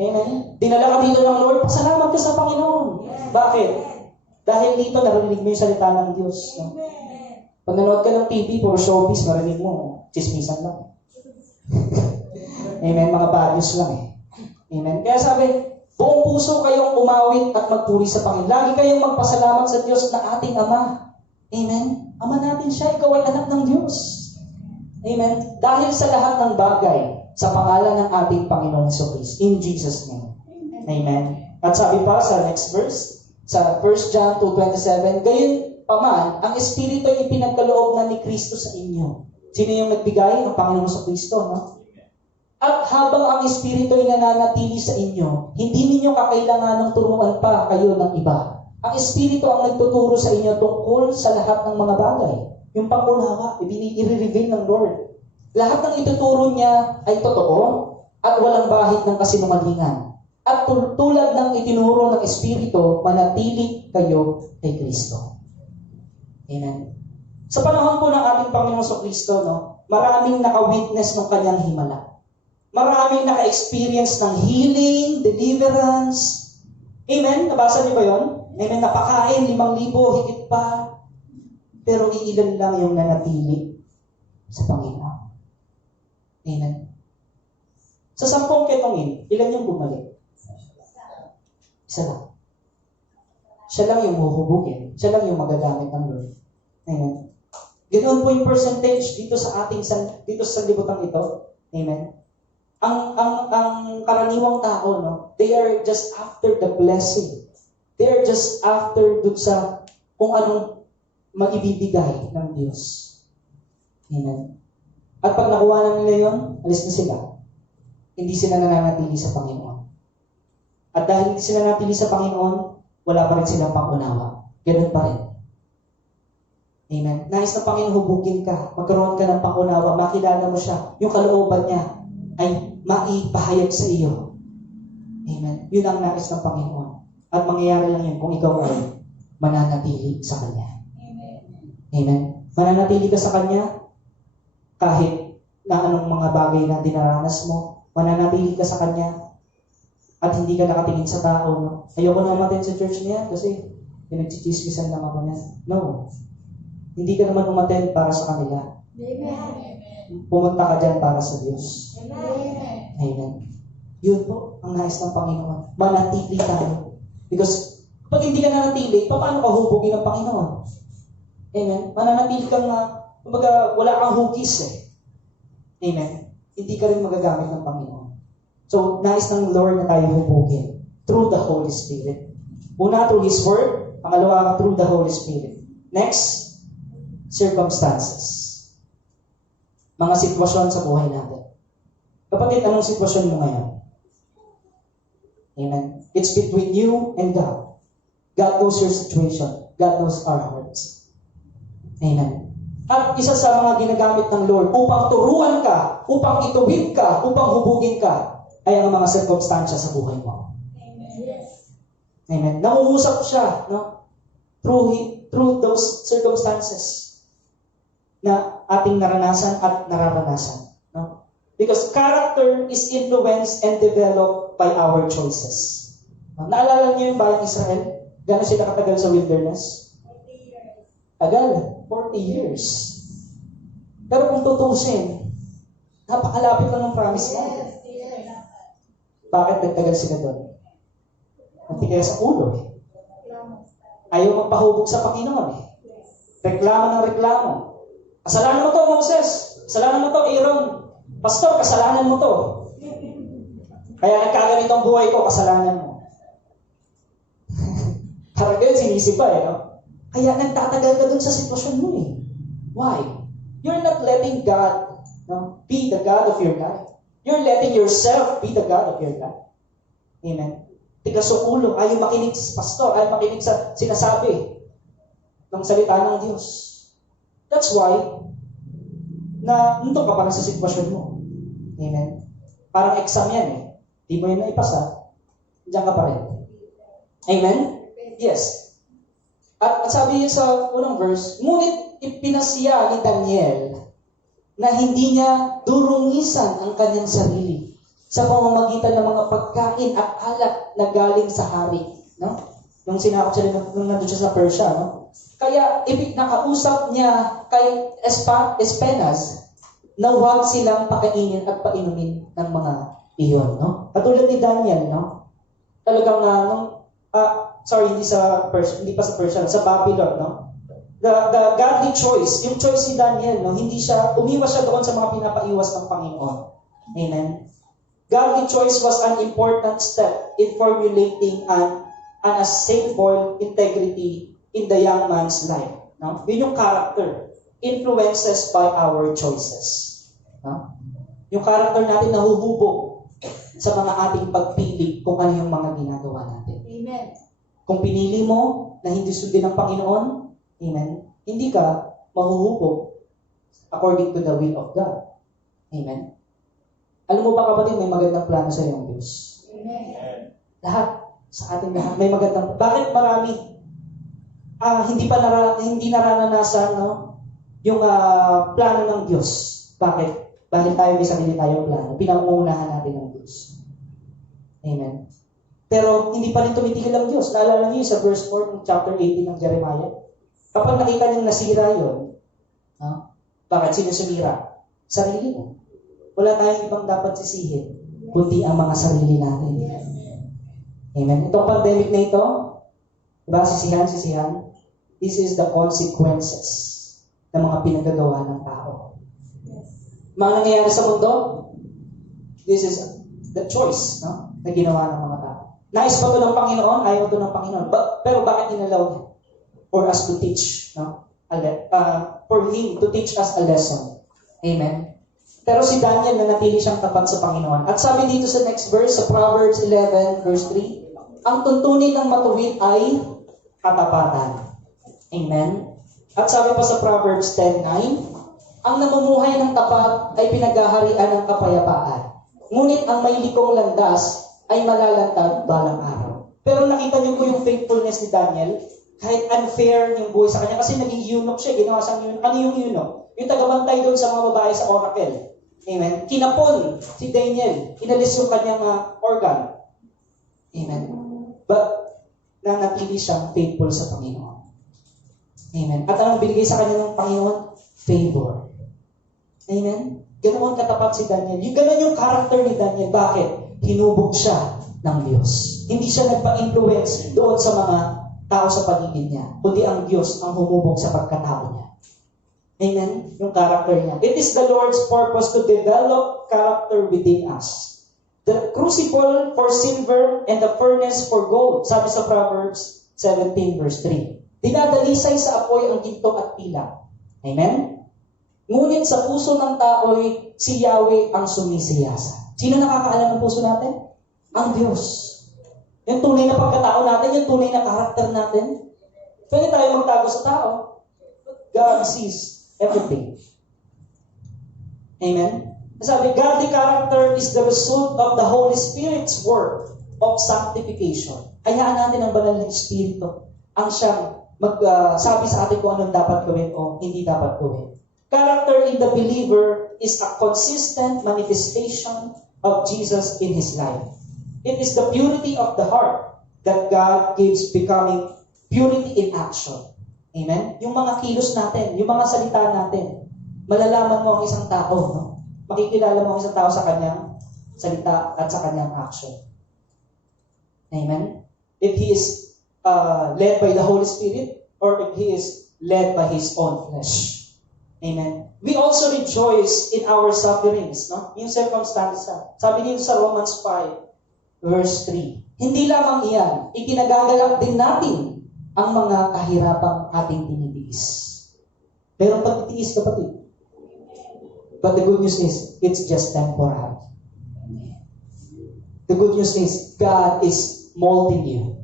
Amen. Dinala ka dito ng Lord, pasalamat ka sa Panginoon. Bakit? Dahil dito narinig mo yung salita ng Diyos. No? Pag nanood ka ng TV, puro showbiz, marinig mo, chismisan lang. Amen, mga values lang eh. Amen. Kaya sabi, buong puso kayong umawit at magpuri sa Panginoon. Lagi kayong magpasalamat sa Diyos na ating Ama. Amen. Ama natin siya, ikaw ay anak ng Diyos. Amen. Dahil sa lahat ng bagay, sa pangalan ng ating Panginoong Hesus, in Jesus' name. Amen. At sabi pa sa next verse, sa 1 John 2:27, gayon paman, ang Espiritu ay ipinagkaloob na ni Kristo sa inyo. Sino yung nagbigay? Ang Panginoong Hesus, no? At habang ang Espiritu ay nananatili sa inyo, hindi ninyo kakailangan ng turuan pa kayo ng iba. Ang Espiritu ang nagtuturo sa inyo tungkol sa lahat ng mga bagay. Yung pangunawa, i-reveal ng Lord. Lahat ng ituturo niya ay totoo at walang bahid ng kasinungalingan. At tulad ng itinuro ng Espiritu, manatili kayo kay Kristo. Amen. Sa panahon po ng ating Panginoong Kristo, no, maraming naka-witness ng kanyang himala. Maraming naka-experience ng healing, deliverance. Amen? Nabasa niyo ba yun? Amen? Napakain, 5,000, higit pa. Pero iilan lang yung nanatili sa Panginoon. Amen? Sa 10 ketongin, ilan yung bumalik? Isa lang. Siya lang yung huhubugin. Siya lang yung magagamit ng Lord. Amen? Ganoon po yung percentage dito sa ating dito sa sanlibutan ito. Amen? Ang karaniwang tao, no, they are just after the blessing. They are just after dun sa kung anong maibibigay ng Diyos. Amen. At pag nakuha na nila yun, alis na sila. Hindi sila nananatili sa Panginoon. At dahil hindi sila nananatili sa Panginoon, wala pa rin silang pangunawa. Ganun pa rin. Amen. Nais na Panginoon, hubugin ka. Magkaroon ka ng pangunawa. Makilala mo siya. Yung kalooban niya ay maipahayag sa iyo. Amen. Yun ang nais ng Panginoon. At mangyayari lang yun kung ikaw ay mananatili sa Kanya. Amen. Mananatili ka sa Kanya kahit na anong mga bagay na dinaranas mo. Mananatili ka sa Kanya at hindi ka nakatingin sa tao. No? Ayoko na umaten sa church niya kasi pinagchichismisan lang ako niya. No. Hindi ka naman umaten para sa kanila. Pumunta ka dyan para sa Diyos. Amen. Yun po ang nais ng Panginoon. Manatili tayo. Because pag hindi ka nanatili, paano ka hubugin ng Panginoon? Amen. Mananatili kang kumbaga, wala kang hugis eh. Amen. Hindi ka rin magagamit ng Panginoon. So, nais ng Lord na tayo hubugin through the Holy Spirit. Una, through His Word. Pangalawa, through the Holy Spirit. Next, circumstances. Mga sitwasyon sa buhay natin. Kapatid, anong sitwasyon mo ngayon? Amen. It's between you and God. God knows your situation. God knows our hearts. Amen. At isa sa mga ginagamit ng Lord upang turuan ka, upang ituwid ka, upang hubugin ka, ay ang mga sirkumstansya sa buhay mo. Amen. Amen. Nangungusap siya, no? Through those circumstances na ating naranasan at nararanasan. No? Because character is influenced and developed by our choices. Naalala niyo yung bayang Israel? Gano'n sila katagal sa wilderness? Tagal. 40 years. Pero kung tutusin, napakalapit lang ng promise land. Bakit nagtagal sila doon? Nagtigay sa ulo eh. Ayaw magpahubog sa Panginoon eh. Reklamo ng reklamo. Kasalanan mo to, Moses. Kasalanan mo to, Aaron. Pastor, kasalanan mo to. Kaya nagkaganito ang buhay ko, kasalanan mo. Parang ganyan, sinisip pa eh, no? Kaya nagtatagal ka dun sa sitwasyon mo eh. Why? You're not letting God be the God of your life. You're letting yourself be the God of your life. Amen? Tigas sa ulo, ayaw makinig sa pastor, ayaw makinig sa sinasabi ng salita ng Diyos. That's why, na nandun ka pa rin sa sitwasyon mo. Amen? Parang exam yan eh. Di mo yun naipasa, diyan ka pa rin. Amen? Yes. At sabi niya sa unang verse, ngunit ipinasiya ni Daniel na hindi niya durungisan ang kanyang sarili sa pamamagitan ng mga pagkain at alak na galing sa hari. No? Nung sinakop siya, nung nandun siya sa Persia, no? Kaya nakausap niya kay Espenas na huwag silang pakainin at painumin ng mga iyon. No? Katulad ni Daniel, no? Talagang hindi pa sa Persia, sa Babylon, no? The godly choice, yung choice ni Daniel, no? Hindi siya, umiwas siya doon sa mga pinapaiwas ng Panginoon. Amen? Godly choice was an important step in formulating an unassailable integrity in the young man's life. No? Yun yung character. Influences by our choices. No? Yung character natin nahuhubog sa mga ating pagpili kung ano yung mga ginagawa natin. Amen. Kung pinili mo na hindi sundin ng Panginoon, amen, hindi ka mahuhubog according to the will of God. Amen. Alam mo ba kapatid, may magandang plano sa iyong Diyos. Amen. Lahat, sa ating lahat, may magandang. Bakit marami hindi nararanasan, no, yung plano ng Diyos? Bakit? Bakit tayo may sarili tayong plano? Pinangungunahan natin ng Diyos. Amen. Pero hindi pa rin tumitigil ang Diyos. Naalala niyo sa verse 4 ng chapter 18 ng Jeremiah? Kapag nakita niyang nasira yun, bakit sino sumira? Sarili mo. Wala tayong ibang dapat sisihin, kundi ang mga sarili natin. Amen. Itong pandemic na ito, diba, sisihan, this is the consequences ng mga pinagagawa ng tao. Mga nangyayari sa mundo, this is the choice, no, na ginawa ng mga tao. Nais ba ito ng Panginoon? Ayaw ito ng Panginoon. Pero bakit inalaw niya? For us to teach, no? For Him to teach us a lesson. Amen. Pero si Daniel nanatili siyang tapat sa Panginoon. At sabi dito sa next verse, sa Proverbs 11, verse 3, ang tuntunin ng matuwid ay katapatan. Amen. At sabi pa sa Proverbs 10:9, ang namumuhay ng tapat ay pinaghaharian ng kapayapaan. Ngunit ang may likong landas ay malalantad balang araw. Pero nakita niyo po yung faithfulness ni Daniel, kahit unfair yung buhay sa kanya, kasi naging eunuch siya, ginawa siyang eunuch. Ano yung eunuch? Yung tagabantay doon sa mga babae sa oracle. Amen. Kinapon si Daniel, inalis yung kanyang organ. Amen. But, nanatili siyang faithful sa Panginoon. Amen. At anong binigay sa kanya ng Panginoon? Favor. Amen. Ganoon katapat si Daniel. Yung ganoon yung character ni Daniel. Bakit? Hinubog siya ng Diyos. Hindi siya nagpa-influence doon sa mga tao sa paligid niya, kundi ang Diyos ang humubog sa pagkatao niya. Amen? Yung character niya. It is the Lord's purpose to develop character within us. The crucible for silver and the furnace for gold. Sabi sa Proverbs 17 verse 3. Dinadalisay sa apoy ang ginto at pilak. Amen? Ngunit sa puso ng tao'y si Yahweh ang sumisiyasa. Sino nakakaalam ng puso natin? Ang Diyos. Yung tunay na pagkatao natin, yung tunay na karakter natin. Pwede tayo magtago sa tao. God sees everything. Amen? Sabi, godly character is the result of the Holy Spirit's work of sanctification. Hayaan natin ang banal na Espiritu ang siyang magsabi sa atin kung anong dapat gawin o hindi dapat gawin. Character in the believer is a consistent manifestation of Jesus in his life. It is the purity of the heart that God gives becoming purity in action. Amen? Yung mga kilos natin, yung mga salita natin, malalaman mo ang isang tao, no? Makikilala mo ang isang tao sa kanyang salita at sa kanyang action. Amen? If he is led by the Holy Spirit or if he is led by his own flesh. Amen. We also rejoice in our sufferings, no? Yung circumstance. Sabi dito sa Romans 5, verse 3. Hindi lamang iyan, ikinagagalak din natin ang mga kahirapang ating tinitiis. Pero pagtitiis, kapatid. But the good news is, it's just temporary. The good news is, God is molding you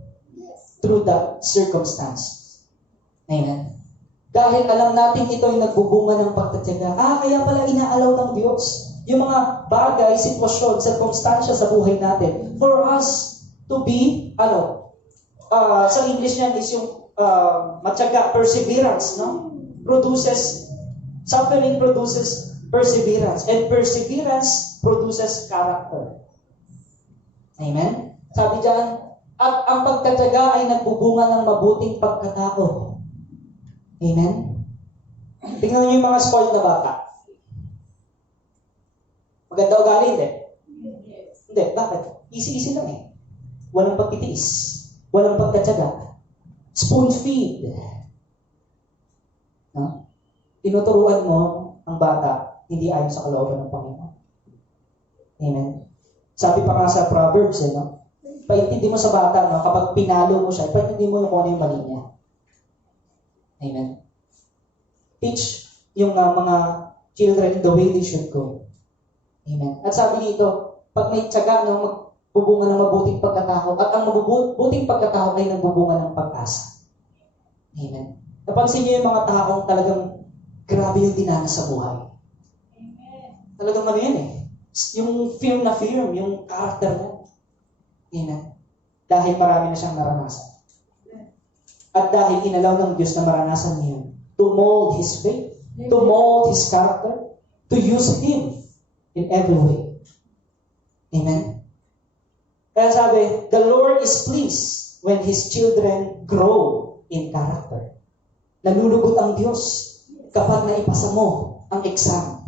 through that circumstance. Amen. Dahil alam natin ito ay nagbubunga ng pagtatyaga. Kaya pala inaalaw ng Diyos yung mga bagay, sitwasyon, circumstansya sa buhay natin for us to be, sa English niyan is yung matyaga, perseverance, no? Suffering produces perseverance, and perseverance produces character. Amen? Sabi diyan, at ang pagtatyaga ay nagbubunga ng mabuting pagkatao. Amen? Tingnan niyo yung mga spoiled na bata. Maganda ugali, hindi? Hindi, bakit? Easy-easy lang eh. Walang pagtitiis. Walang pagtatyaga. Spoon feed. No? Tinuturuan mo ang bata, hindi ayon sa kalooban ng Panginoon. Amen? Sabi pa nga sa Proverbs, no? Paintindi mo sa bata, no? Kapag pinalo mo siya, paintindi mo yung kung ano yung mali niya. Amen? Teach yung mga children the way they should go. Amen? At sabi dito, pag may tiyaga, no, magbubunga ng mabuting pagkatao, at ang mabuting pagkatao ay nagbubunga ng pag-asa. Amen? Napansin niyo yung mga taong talagang grabe yung dinanas sa buhay. Talagang ano yan eh. Yung film, yung character niya. Amen. Dahil marami na siyang naranasan. At dahil inalaw ng Diyos na maranasan niya to mold His faith, to mold His character, to use Him in every way. Amen. Kaya sabi, the Lord is pleased when His children grow in character. Nalulugod ang Diyos kapag naipasa mo ang exam.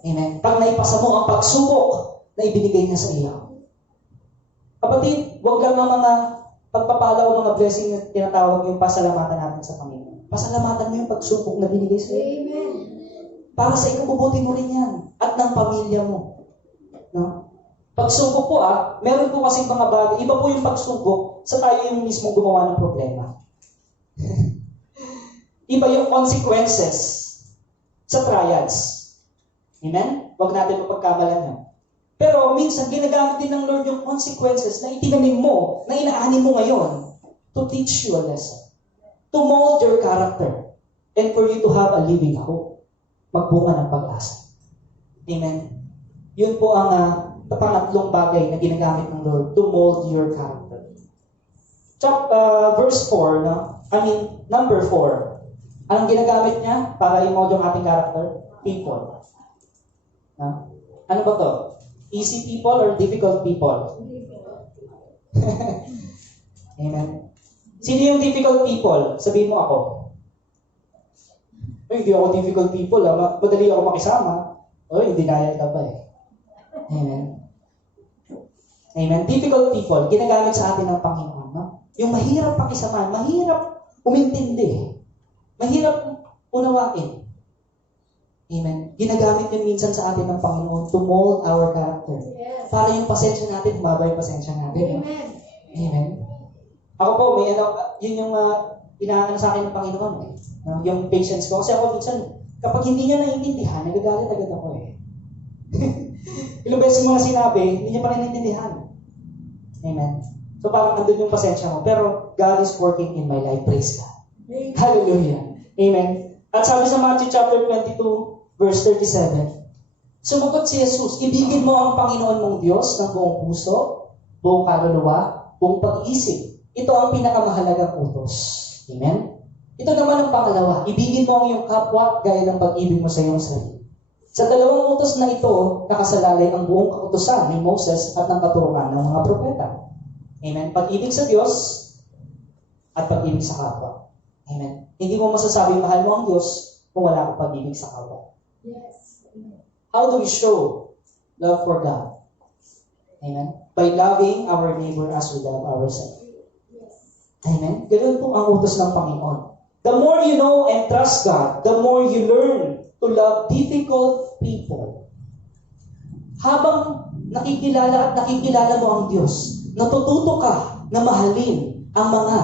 Amen. Pag naipasa mo ang pagsubok na ibinigay niya sa iyo. Kapatid, huwag lang ang mga pagpapala o mga blessing na tinatawag yung pasalamatan natin sa Panginoon. Pasalamatan mo yung pagsubok na binigay sa iyo. Amen. Para sa ikabubuti mo rin yan. At ng pamilya mo. No? Pagsubok po meron po kasing mga bagay. Iba po yung pagsubok sa tayo yung mismo gumawa ng problema. Iba yung consequences sa trials. Amen? Huwag natin mapagkamalan yan. Pero minsan, ginagamit din ng Lord yung consequences na itinanim mo, na inaanin mo ngayon, to teach you a lesson. To mold your character. And for you to have a living hope. Magbunga ng pag-asa. Amen? Yun po ang pangatlong bagay na ginagamit ng Lord to mold your character. Verse 4, no? Number 4. Anong ginagamit niya para i-mold yung ating character? People. Ano ba to? Easy people or difficult people? Amen. Sino yung difficult people? Sabihin mo ako. Ay, hindi ako difficult people. Madali ako makisama. Oy, hindi denial ka pa eh. Amen. Amen. Difficult people, ginagamit sa atin ng Panginoon. No? Yung mahirap pakisamahan, mahirap umintindi. Mahirap unawain. Amen. Ginagamit yun minsan sa atin ng Panginoon to mold our character. Yes. Para yung pasensya natin, humaba yung pasensya natin. Amen. Amen. Ako po, may yun yung inaano sa akin ng Panginoon eh. Yung patience ko. Kasi ako minsan, kapag hindi niya naiintindihan, nagagalit agad ako eh. Ilang beses mo na sinabi, hindi niya pa naiintindihan. Amen. So parang andun yung pasensya mo. Pero God is working in my life. Praise God. Amen. Hallelujah. Amen. At sabi sa Matthew chapter 22, verse 37, sumagot si Jesus, ibigin mo ang Panginoon mong Diyos ng buong puso, buong kaluluwa, buong pag-iisip. Ito ang pinakamahalagang utos. Amen? Ito naman ang pangalawa, ibigin mo ang iyong kapwa gaya ng pag-ibig mo sa iyong sarili. Sa dalawang utos na ito, nakasalalay ang buong kautusan ni Moses at ng katuruan ng mga propeta. Amen? Pag-ibig sa Diyos at pag-ibig sa kapwa. Amen? Hindi mo masasabing mahal mo ang Diyos kung wala kang pag-ibig sa kapwa. Yes. Amen. How do we show love for God? Amen? By loving our neighbor as we love ourselves. Yes. Amen? Ganun po ang utos ng Panginoon. The more you know and trust God, the more you learn to love difficult people. Habang nakikilala at nakikilala mo ang Diyos, natututo ka na mahalin ang mga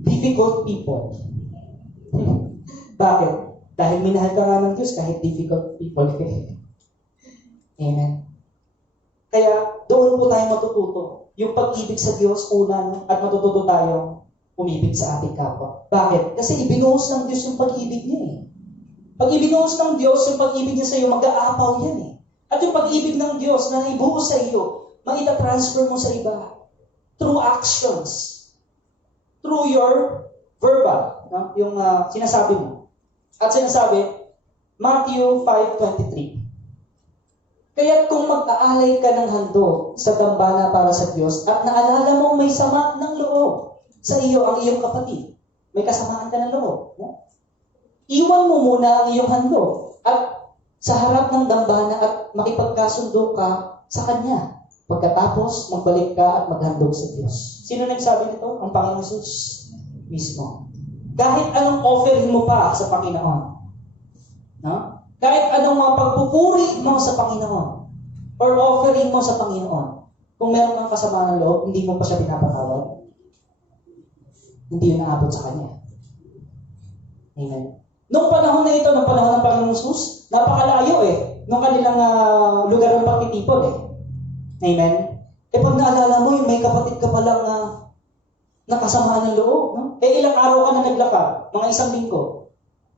difficult people. Bakit? Dahil minahal ka nga ng Diyos kahit difficult people. Amen. Kaya doon po tayo matututo. Yung pag-ibig sa Diyos, una, at matututo tayong umibig sa ating kapwa. Bakit? Kasi ibinuhos ng Diyos yung pag-ibig niya eh. Pag ibinuhos ng Diyos yung pag-ibig niya sa iyo, mag-aapaw yan eh. At yung pag-ibig ng Diyos na naibuhos sa iyo, maita-transfer mo sa iba. Through actions. Through your verbal. No? Yung sinasabi mo. At sinasabi, Matthew 5:23. Kaya kung mag-aalay ka ng handog sa dambana para sa Diyos at naalala mong may sama ng loob sa iyo ang iyong kapatid, may kasamaan ka ng loob. No? Iwan mo muna ang iyong handog at sa harap ng dambana at makipagkasundo ka sa Kanya. Pagkatapos, magbalik ka at maghandog sa Diyos. Sino nagsabi nito? Ang Panginoon Jesus mismo. Kahit anong offering mo pa sa Panginoon. No? Kahit anong mga pagpupuri mo sa Panginoon or offering mo sa Panginoon, kung meron kang kasama ng loob, hindi mo pa siya pinapatawad, hindi yun naabot sa Kanya. Amen. Nung panahon na ito, nung panahon ng Panginoon Jesus, napakalayo nung kanilang lugar ng pagtitipon Amen. Pag naalala mo, may kapatid ka palang nakasamaan ng loob. No? Ilang araw ka na naglakad? Mga 1 linggo.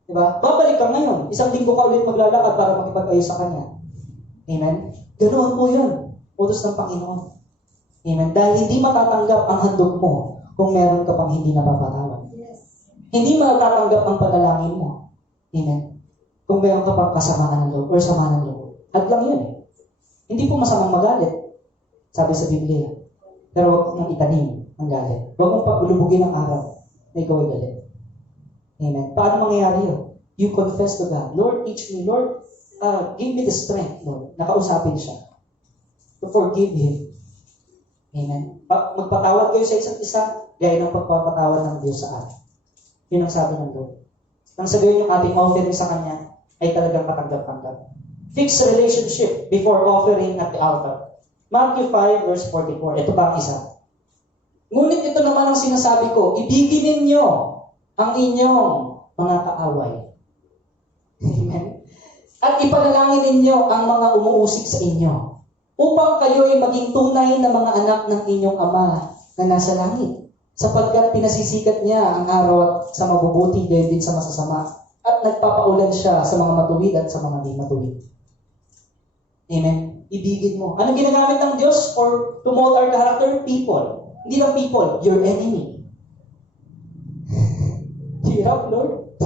Diba? Babalik ka ngayon. 1 linggo ka ulit maglalakad para makipag-ayos sa Kanya. Amen? Ganoon po yun. Utos ng Panginoon. Amen? Dahil hindi matatanggap ang handog mo kung meron ka pang hindi napapatawad. Yes. Hindi matatanggap ang panalangin mo. Amen? Kung meron ka pang kasamaan ng loob or samaan ng loob. At lang yun Hindi po masamang magalit. Sabi sa Biblia. Pero huwag mong itanim ang galit. Huwag mong pagulubugin ang araw na ikaw ay galit. Amen. Paano mangyayari yun? You confess to God. Lord, teach me. Lord, give me the strength, Lord. Nakausapin siya. To forgive Him. Amen. Magpatawad kayo sa isa't isa, gaya ng pagpapatawad ng Diyos sa atin. Yun ang sabi ng Lord. Nang sabihin yung ating offering sa Kanya, ay talagang patanggap-tanggap. Fix relationship before offering at the altar. Matthew 5 verse 44. Ito ba ang isa? Ngunit ito naman ang sinasabi ko, ibigin ninyo ang inyong mga kaaway. Amen? At ipanalangin ninyo ang mga umuusig sa inyo, upang kayo ay maging tunay na mga anak ng inyong Ama na nasa langit, sapagkat pinasisikat niya ang araw sa mabubuti din sa masasama, at nagpapaulan siya sa mga matuwid at sa mga di matuwid. Amen? Ibigin mo. Anong ginagamit ng Diyos for to mold our character? People. Hindi lang people, your enemy. Hirap, Lord.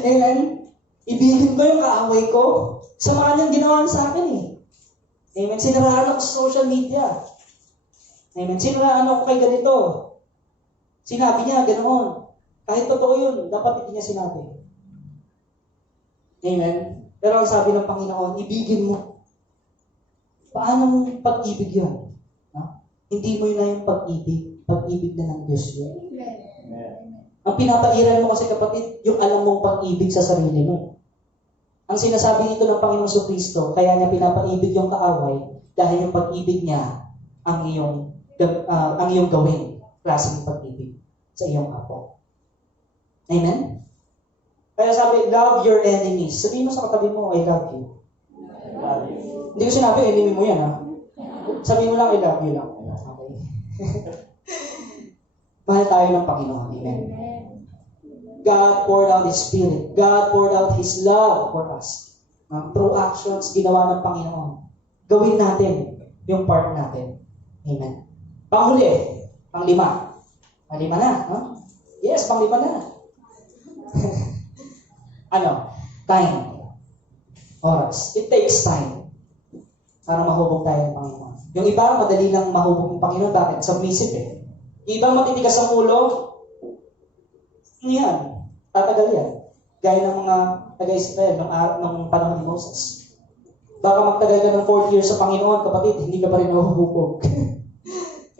Amen? Ibigin ko yung kaaway ko. Sama niyang ginawa sa akin Amen? Sinaraan ako sa social media. Amen? Sinaraan ako kay ganito. Sinabi niya, ganoon. Kahit totoo yun, dapat hindi niya sinabi. Amen? Pero ang sabi ng Panginoon, ibigin mo. Paano mong pag-ibig yun? Hindi mo yun na yung pag-ibig. Pag-ibig na ng Diyos yun. Ang pinapairal mo kasi kapatid, yung alam mong pag-ibig sa sarili mo. Ang sinasabi nito ng Panginoon Kristo, kaya niya pinapaibig yung kaaway dahil yung pag-ibig niya ang iyong gawin. Klaseng pag-ibig sa iyong apo. Amen? Kaya sabi, love your enemies. Sabihin mo sa katabi mo, I love you. Love you. Hindi ko sinabi, enemy mo yan Sabihin mo lang, I love you lang. Okay. Mahal tayo ng Panginoon. Amen. God poured out His Spirit. God poured out His love for us. Through actions, ginawa ng Panginoon. Gawin natin yung part natin. Amen. Panghuli, panglima. Panglima na. Yes, panglima na. Time. Oras. It takes time para mahubog tayo ng Panginoon. Yung iba, madali lang mahubog ng Panginoon. Bakit? Submissive Yung iba matitigas ang ulo, yan. Tatagal yan. Gaya ng mga taga-Israel ng panahon ni Moses. Baka magtagal ka ng 4 years sa Panginoon, kapatid, hindi ka pa rin mahubog.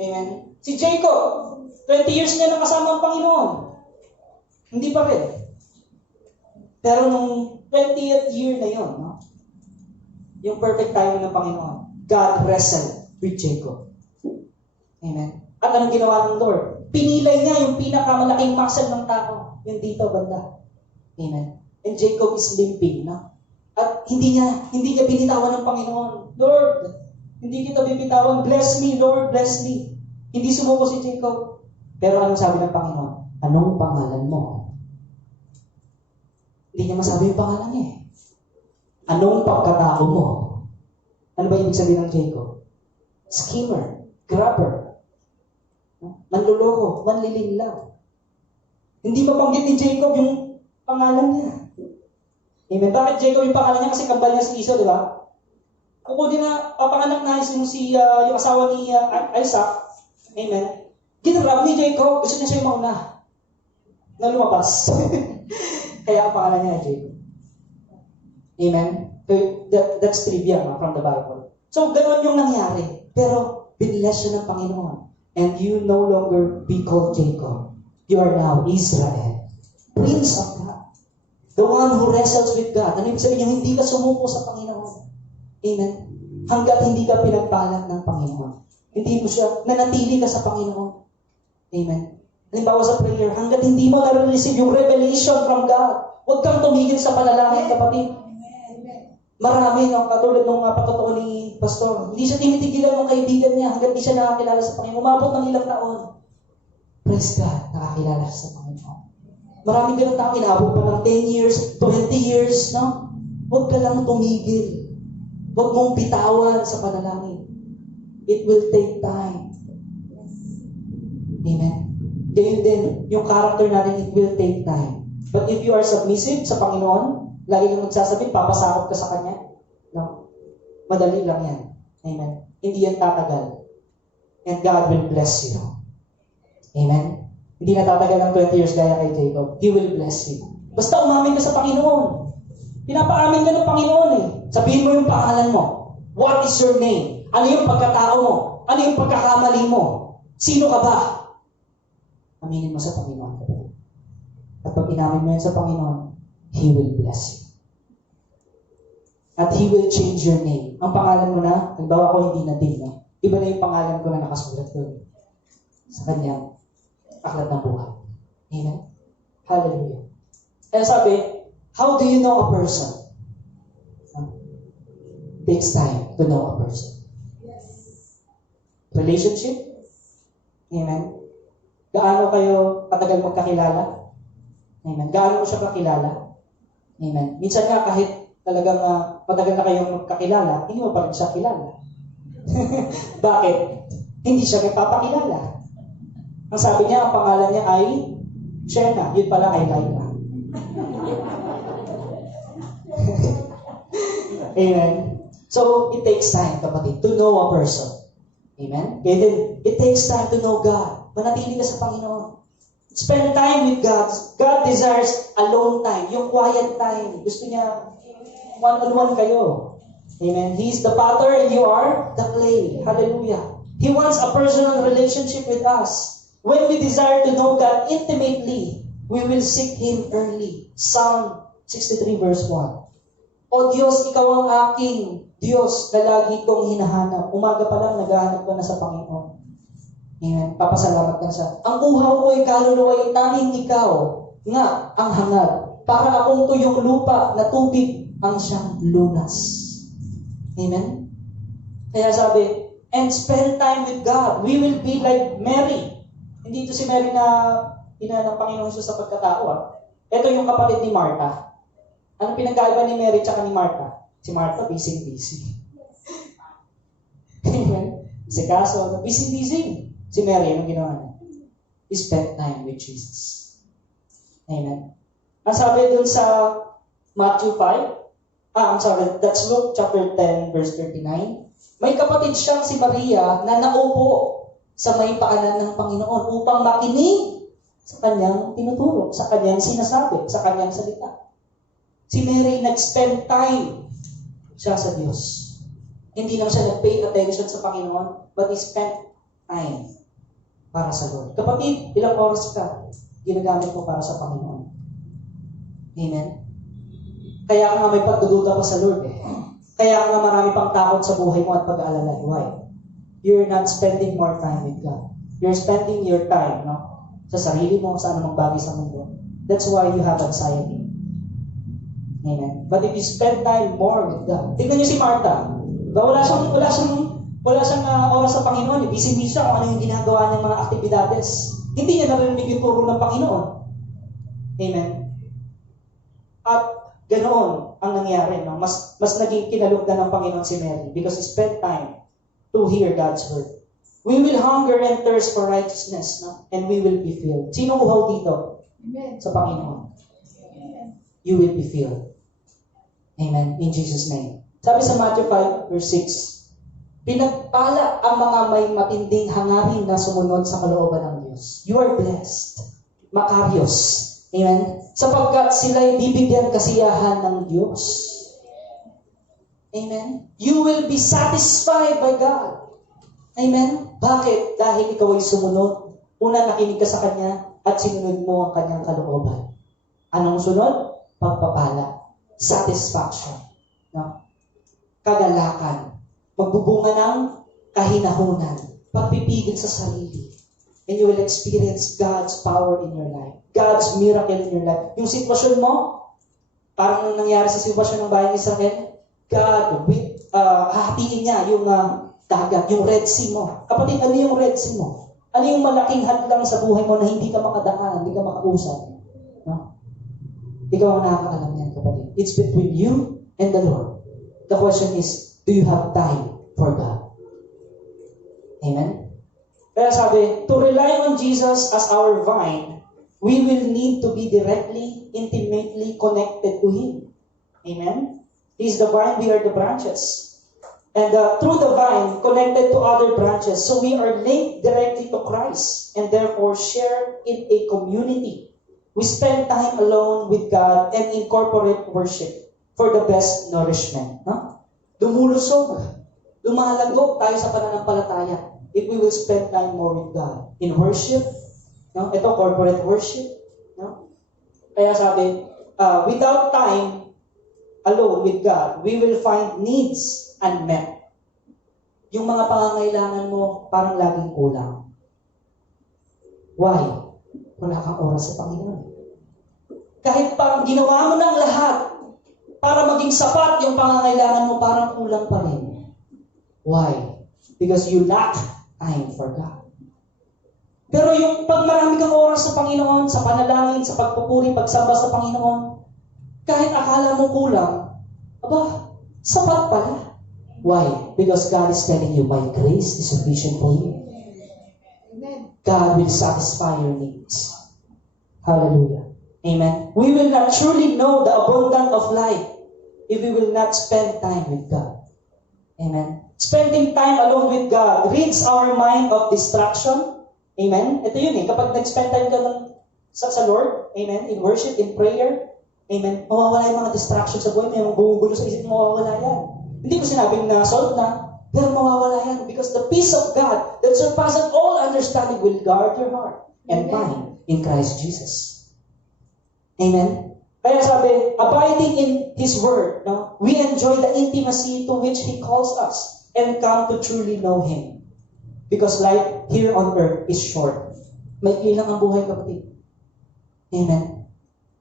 Amen? Si Jacob, 20 years niya nakasama ang Panginoon. Hindi pa rin. Pero nung 20th year na yun, yung perfect timing ng Panginoon, God wrestled with Jacob. Amen? At anong ginawa ng Lord? Pinilay niya yung pinakamalaking muscle ng tao. Yung dito, banda. Amen? And Jacob is limping, At hindi niya binitawan ng Panginoon. Lord, hindi kita bibitawan. Bless me, Lord, bless me. Hindi sumuko si Jacob. Pero anong sabi ng Panginoon? Anong pangalan mo? Hindi niya masabi yung pangalan niya Anong pagkatao mo? Ano ba ibig sabihin ng Jacob? Schemer, grabber, manluloko, manlilinlang. Hindi mabanggit ni Jacob yung pangalan niya. Amen. Bakit Jacob yung pangalan niya? Kasi kambal niya si Esau, di ba? Kukunin na, papanganak na yung asawa ni Isaac. Amen. Ginrab ni Jacob, gusto niya siya yung mauna na lumabas. Kaya ang pangalan niya Jacob. Amen. That's trivia from the Bible. So, ganoon yung nangyari. Pero, biniless siya ng Panginoon. And you no longer be called Jacob. You are now Israel. Prince of God. The one who wrestles with God. Ano ibig sabihin yung hindi ka sumuko sa Panginoon? Amen. Hanggat hindi ka pinagpalat ng Panginoon. Hindi mo siya, nanatili ka sa Panginoon. Amen. Halimbawa sa prayer, hanggat hindi mo na-receive yung revelation from God, huwag kang tumigil sa panalangin, kapatid. Marami, no, katulad ng patotoo ni Pastor, hindi siya tinitigilan ng kaibigan niya hanggat hindi siya nakakilala sa Panginoon. Umabot ng ilang taon. Praise God, nakakilala siya sa Panginoon. Maraming ganun tao, inabot pa ng 10 years, 20 years, no? Huwag ka lang tumigil. Huwag mong bitawan sa panalangin. It will take time. Amen. Ganyan din, yung character natin, it will take time. But if you are submissive sa Panginoon, lagi kang magsasabi, papasakot ka sa Kanya. No? Madali lang yan. Amen. Hindi yan tatagal. And God will bless you. Amen. Hindi na tatagal ng 20 years gaya kay Jacob. He will bless you. Basta umamin ka sa Panginoon. Pinapaamin ka ng Panginoon eh. Sabihin mo yung pangalan mo. What is your name? Ano yung pagkatao mo? Ano yung pagkakamali mo? Sino ka ba? Aminin mo sa Panginoon. At pag inamin mo yan sa Panginoon, He will bless you. At He will change your name. Ang pangalan mo na, nagbawa ko hindi na din, no? Iba na yung pangalan ko na nakasulat doon. Sa kanyang aklat ng buhay. Amen? Hallelujah. Kaya sabi, how do you know a person? It takes time to know a person. Relationship? Amen? Gaano kayo katagal magkakilala? Amen? Gaano mo siya kakilala? Amen? Minsan nga kahit talagang matagal na kayong magkakilala, hindi mo pa rin siya kilala. Bakit? Hindi siya nagpapakilala. Ang sabi niya, ang pangalan niya ay Shena. Yun pala ay Laila. Amen? So, it takes time, kapatid, to know a person. Amen? Kaya din, it takes time to know God. Manatili ka sa Panginoon. Spend time with God. God desires alone time, yung quiet time. Gusto niya, one-on-one kayo. Amen? He is the potter and you are the clay. Hallelujah. He wants a personal relationship with us. When we desire to know God intimately, we will seek Him early. Psalm 63 verse 1. O Diyos, Ikaw ang aking Diyos na lagi kong hinahanap. Umaga pa lang, naghahanap ka na sa Panginoon. Amen. Papasalamat ka sa. Ang uhaw ko ay kaluluwa ay tanging Ikaw nga ang hangad. Para akong tuyong lupa na tubig ang siyang lunas. Amen? Kaya sabi, and spend time with God. We will be like Mary. Hindi ito si Mary na ina ng Panginoon Jesus sa pagkatao. Ito yung kapatid ni Martha. Anong pinagkaiba ni Mary tsaka ni Martha? Si Martha, busy. Amen? Si Kaso, busy. Si Mary, anong ginawa niya? He spent time with Jesus. Amen? Ang sabi dun sa Matthew 5, that's Luke chapter 10, verse 39. May kapatid siyang si Maria na naupo sa may paanan ng Panginoon upang makinig sa kanyang tinuturo, sa kanyang sinasabi, sa kanyang salita. Si Mary nag-spend time siya sa Diyos. Hindi lang siya nag-pay attention sa Panginoon, but he spent time para sa Lord. Kapatid, ilang oras ka ginagamit mo para sa Panginoon? Amen? Kaya ka nga may pagdududa pa sa Lord eh. Kaya ka nga marami pang takot sa buhay mo at pag-aalala. Why? You're not spending more time with God. You're spending your time, no? Sa sarili mo, sa anumang bagay sa mundo. That's why you have anxiety. Amen. But if you spend time more with God, tignan niyo si Martha. Wala siyang oras sa Panginoon. Busy siya kung ano yung ginagawa niyang mga aktibidades. Hindi niya narinig yung turo ng Panginoon. Amen. At Ganoon ang nangyari. No? Mas naging kinalugdan ng Panginoon si Mary because he spent time to hear God's word. We will hunger and thirst for righteousness, no? And we will be filled. Sino uhaw dito? Amen. Sa Panginoon. Amen. You will be filled. Amen. In Jesus' name. Sabi sa Matthew 5, verse 6, pinagpala ang mga may matinding hangarin na sumunod sa kalooban ng Diyos. You are blessed. Makarios. Amen. Sapagkat sila'y bibigyan kasiyahan ng Diyos. Amen. You will be satisfied by God. Amen. Bakit? Dahil ikaw ay sumunod. Una, nakinig ka sa Kanya at sinunod mo ang Kanyang kalooban. Anong sunod? Pagpapala. Satisfaction. No? Kagalakan. Magbubunga ng kahinahunan. Pagpipigil sa sarili. And you will experience God's power in your life. God's miracle in your life. Yung sitwasyon mo, parang nung nangyari sa sitwasyon ng bayan ni Israel, God, hahatiin niya yung dagat, yung Red Sea mo. Kapatid, ano yung Red Sea mo? Ano yung malaking hadlang sa buhay mo na hindi ka makadaan, hindi ka makausap? No? Ikaw ang nakakaalam niyan, kapatid. It's between you and the Lord. The question is, do you have time for God? Amen? Kaya sabi, to rely on Jesus as our vine, we will need to be directly, intimately connected to Him. Amen? He's the vine, we are the branches. And through the vine, connected to other branches. So we are linked directly to Christ and therefore share in a community. We spend time alone with God and incorporate worship for the best nourishment. No? Dumulusog, lumalagok tayo sa pananampalataya if we will spend time more with God. In worship, no? Ito, corporate worship. No? Kaya sabi, without time alone with God, we will find needs unmet. Yung mga pangangailangan mo, parang laging kulang. Why? Wala kang oras sa Panginoon. Kahit parang ginawa mo ng lahat para maging sapat yung pangangailangan mo, parang kulang pa rin. Why? Because you lack time for God. Pero yung pag marami kang oras sa Panginoon, sa panalangin, sa pagpupuri, pagsamba sa Panginoon, kahit akala mo kulang, aba, sapat pala. Why? Because God is telling you, my grace is sufficient for you. Amen. God will satisfy your needs. Hallelujah. Amen. We will not truly know the abundance of life if we will not spend time with God. Amen. Spending time alone with God rids our mind of distraction. Amen. Ito yun kapag nag-spend time ka sa Lord, amen, in worship, in prayer, amen, mawawala yung mga distractions sa buhay, may mga gugulo sa isip, mawawala yan. Hindi ko sinabing na-solve na, pero mawawala yan because the peace of God that surpasses all understanding will guard your heart and mind in Christ Jesus. Amen? Kaya sabi, abiding in His Word, no, we enjoy the intimacy to which He calls us and come to truly know Him. Because life here on earth is short. May ilang ang buhay, kapatid. Amen?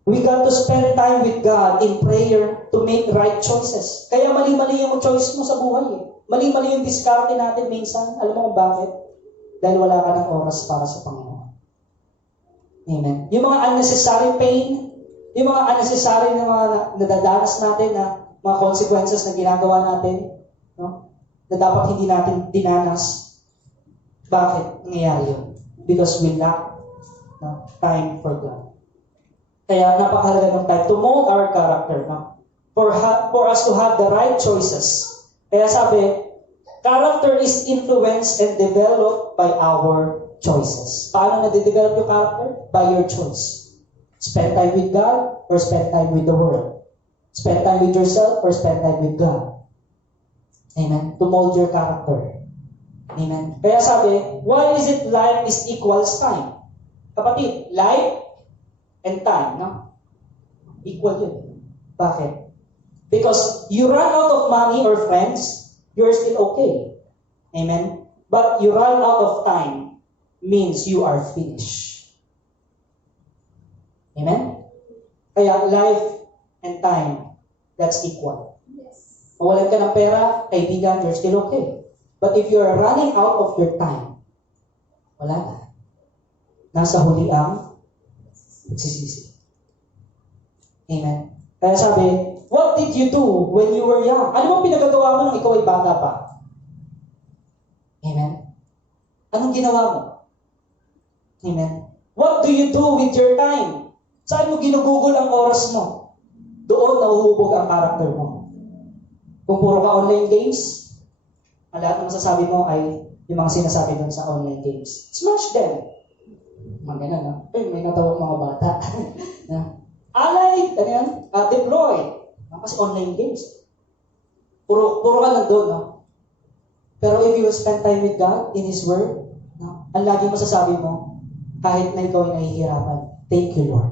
We got to spend time with God in prayer to make right choices. Kaya mali-mali yung choice mo sa buhay. Mali-mali yung diskarte natin minsan. Alam mo kung bakit? Dahil wala ka ng oras para sa Panginoon. Amen. Yung mga unnecessary pain, yung mga unnecessary na mga nadadanas natin na mga consequences na ginagawa natin, no? Na dapat hindi natin dinanas. Bakit nangyayari yun? Because we lack time for God. Kaya napakahalaga ng time to mold our character, no? For us to have the right choices. Kaya sabi, character is influenced and developed by our choices. Paano nade-develop yung character? By your choice. Spend time with God or spend time with the world. Spend time with yourself or spend time with God. Amen? To mold your character. Amen? Kaya sabi, why is it life is equals time? Kapatid, life and time, no? Equal yun. Bakit? Because you run out of money or friends, you're still okay. Amen? But you run out of time means you are finished. Amen? Kaya life and time, that's equal. Yes. Mawalan ka ng pera, kaibigan, you're still okay. But if you're running out of your time, wala na. Nasa huli ang pagsisisi. Amen? Kaya sabi, what did you do when you were young? Ano bang pinagagawa mo nung ikaw ay bata pa? Amen? Anong ginawa mo? Amen? What do you do with your time? Saan mo ginugugol ang oras mo? Doon nahuhubog ang karakter mo. Kung puro ka online games, ang lahat ng masasabi mo ay yung mga sinasabi doon sa online games. Smash them! Mga ganun, no? May natawag mga bata. Allied, ano yan? Deploy. Kasi online games. Puro ka nandun, no? Pero if you will spend time with God, in His Word, no? Ang lagi masasabi mo, kahit na ikaw ay nahihirapan, thank you, Lord.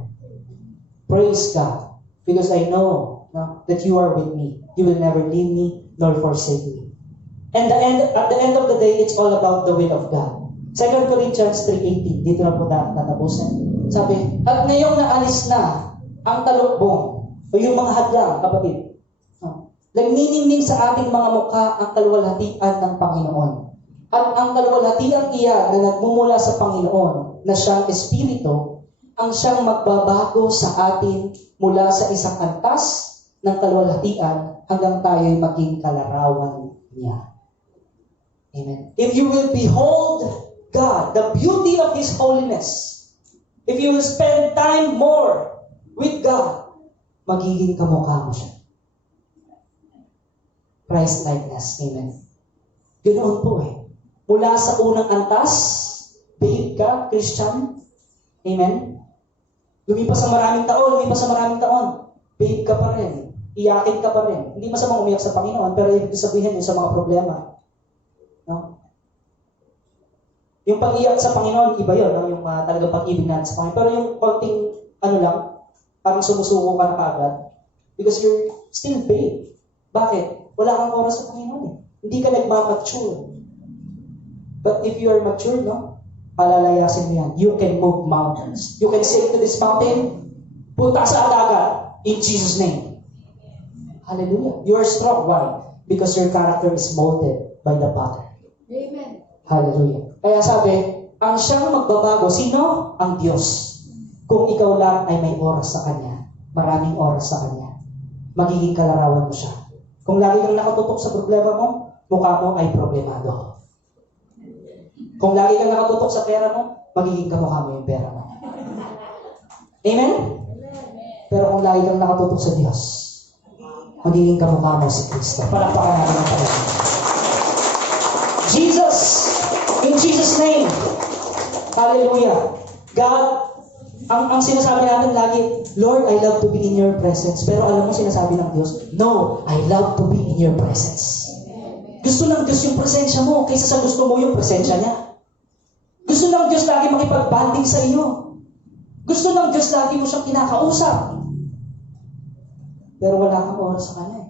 Praise God. Because I know, no, that you are with me. You will never leave me nor forsake me. And at the end of the day, it's all about the will of God. 2 Corinthians 3:18, dito na po tatapusin. Sabi, at ngayong naalis na ang talukbong, o yung mga hadlang, kapatid, nagniningning sa ating mga mukha ang kaluwalhatian ng Panginoon. At ang kaluwalhatian iyan na nagmumula sa Panginoon, na siyang Espiritu, ang siyang magbabago sa atin mula sa isang antas ng kaluwalhatian hanggang tayo'y maging kalarawan niya. Amen. If you will behold God, the beauty of His holiness, if you will spend time more with God, magiging kamukha mo siya. Christ-likeness. Amen. Ganoon po eh. Mula sa unang antas, babe ka, Christian. Amen. Lumipas sa maraming taon, babe ka pa rin. Iyakin ka pa rin. Hindi masamang umiyak sa Panginoon, pero ibig sabihin yun sa mga problema. No? Yung pag-iyak sa Panginoon, iba yun, no? Yung talagang pag-ibig natin sa Panginoon. Pero yung konting, parang sumusuko ka na kaagad, because you're still babe. Bakit? Wala kang oras sa Panginoon eh. Hindi ka nagmamature. But if you are mature, no? Palalayasin mo yan. You can move mountains. You can say to this mountain, punta sa dagat, in Jesus' name. Hallelujah. You are strong. Why? Because your character is molded by the Father. Amen. Hallelujah. Kaya sabi, ang siyang magbabago, sino? Ang Diyos. Kung ikaw lang ay may oras sa Kanya, maraming oras sa Kanya, magiging kalarawan mo siya. Kung lagi kang nakatutok sa problema mo, mukha mo ay problemado. Kung lagi kang nakatutok sa pera mo, magiging kamukha mo yung pera mo. Amen? Pero kung lagi kang nakatutok sa Diyos, magiging kamukha mo si Kristo. Palakpakan natin ang Panginoon. Jesus! In Jesus' name! Hallelujah! God, ang sinasabi natin lagi, Lord, I love to be in your presence. Pero alam mo sinasabi ng Diyos, no, I love to be in your presence. Gusto ng Diyos yung presensya mo kaysa sa gusto mo yung presensya niya. Gusto ng Diyos lagi makipag-banding sa iyo. Gusto ng Diyos lagi mo siyang kinakausap. Pero wala kang oras sa Kanya.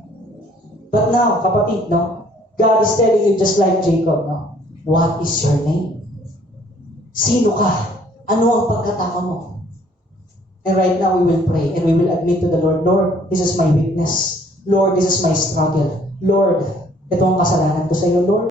But now, kapatid, no? God is telling you just like Jacob, no? What is your name? Sino ka? Ano ang pagkatao mo? And right now, we will pray and we will admit to the Lord, Lord, this is my weakness. Lord, this is my struggle. Lord, ito ang kasalanan ko sa iyo, Lord.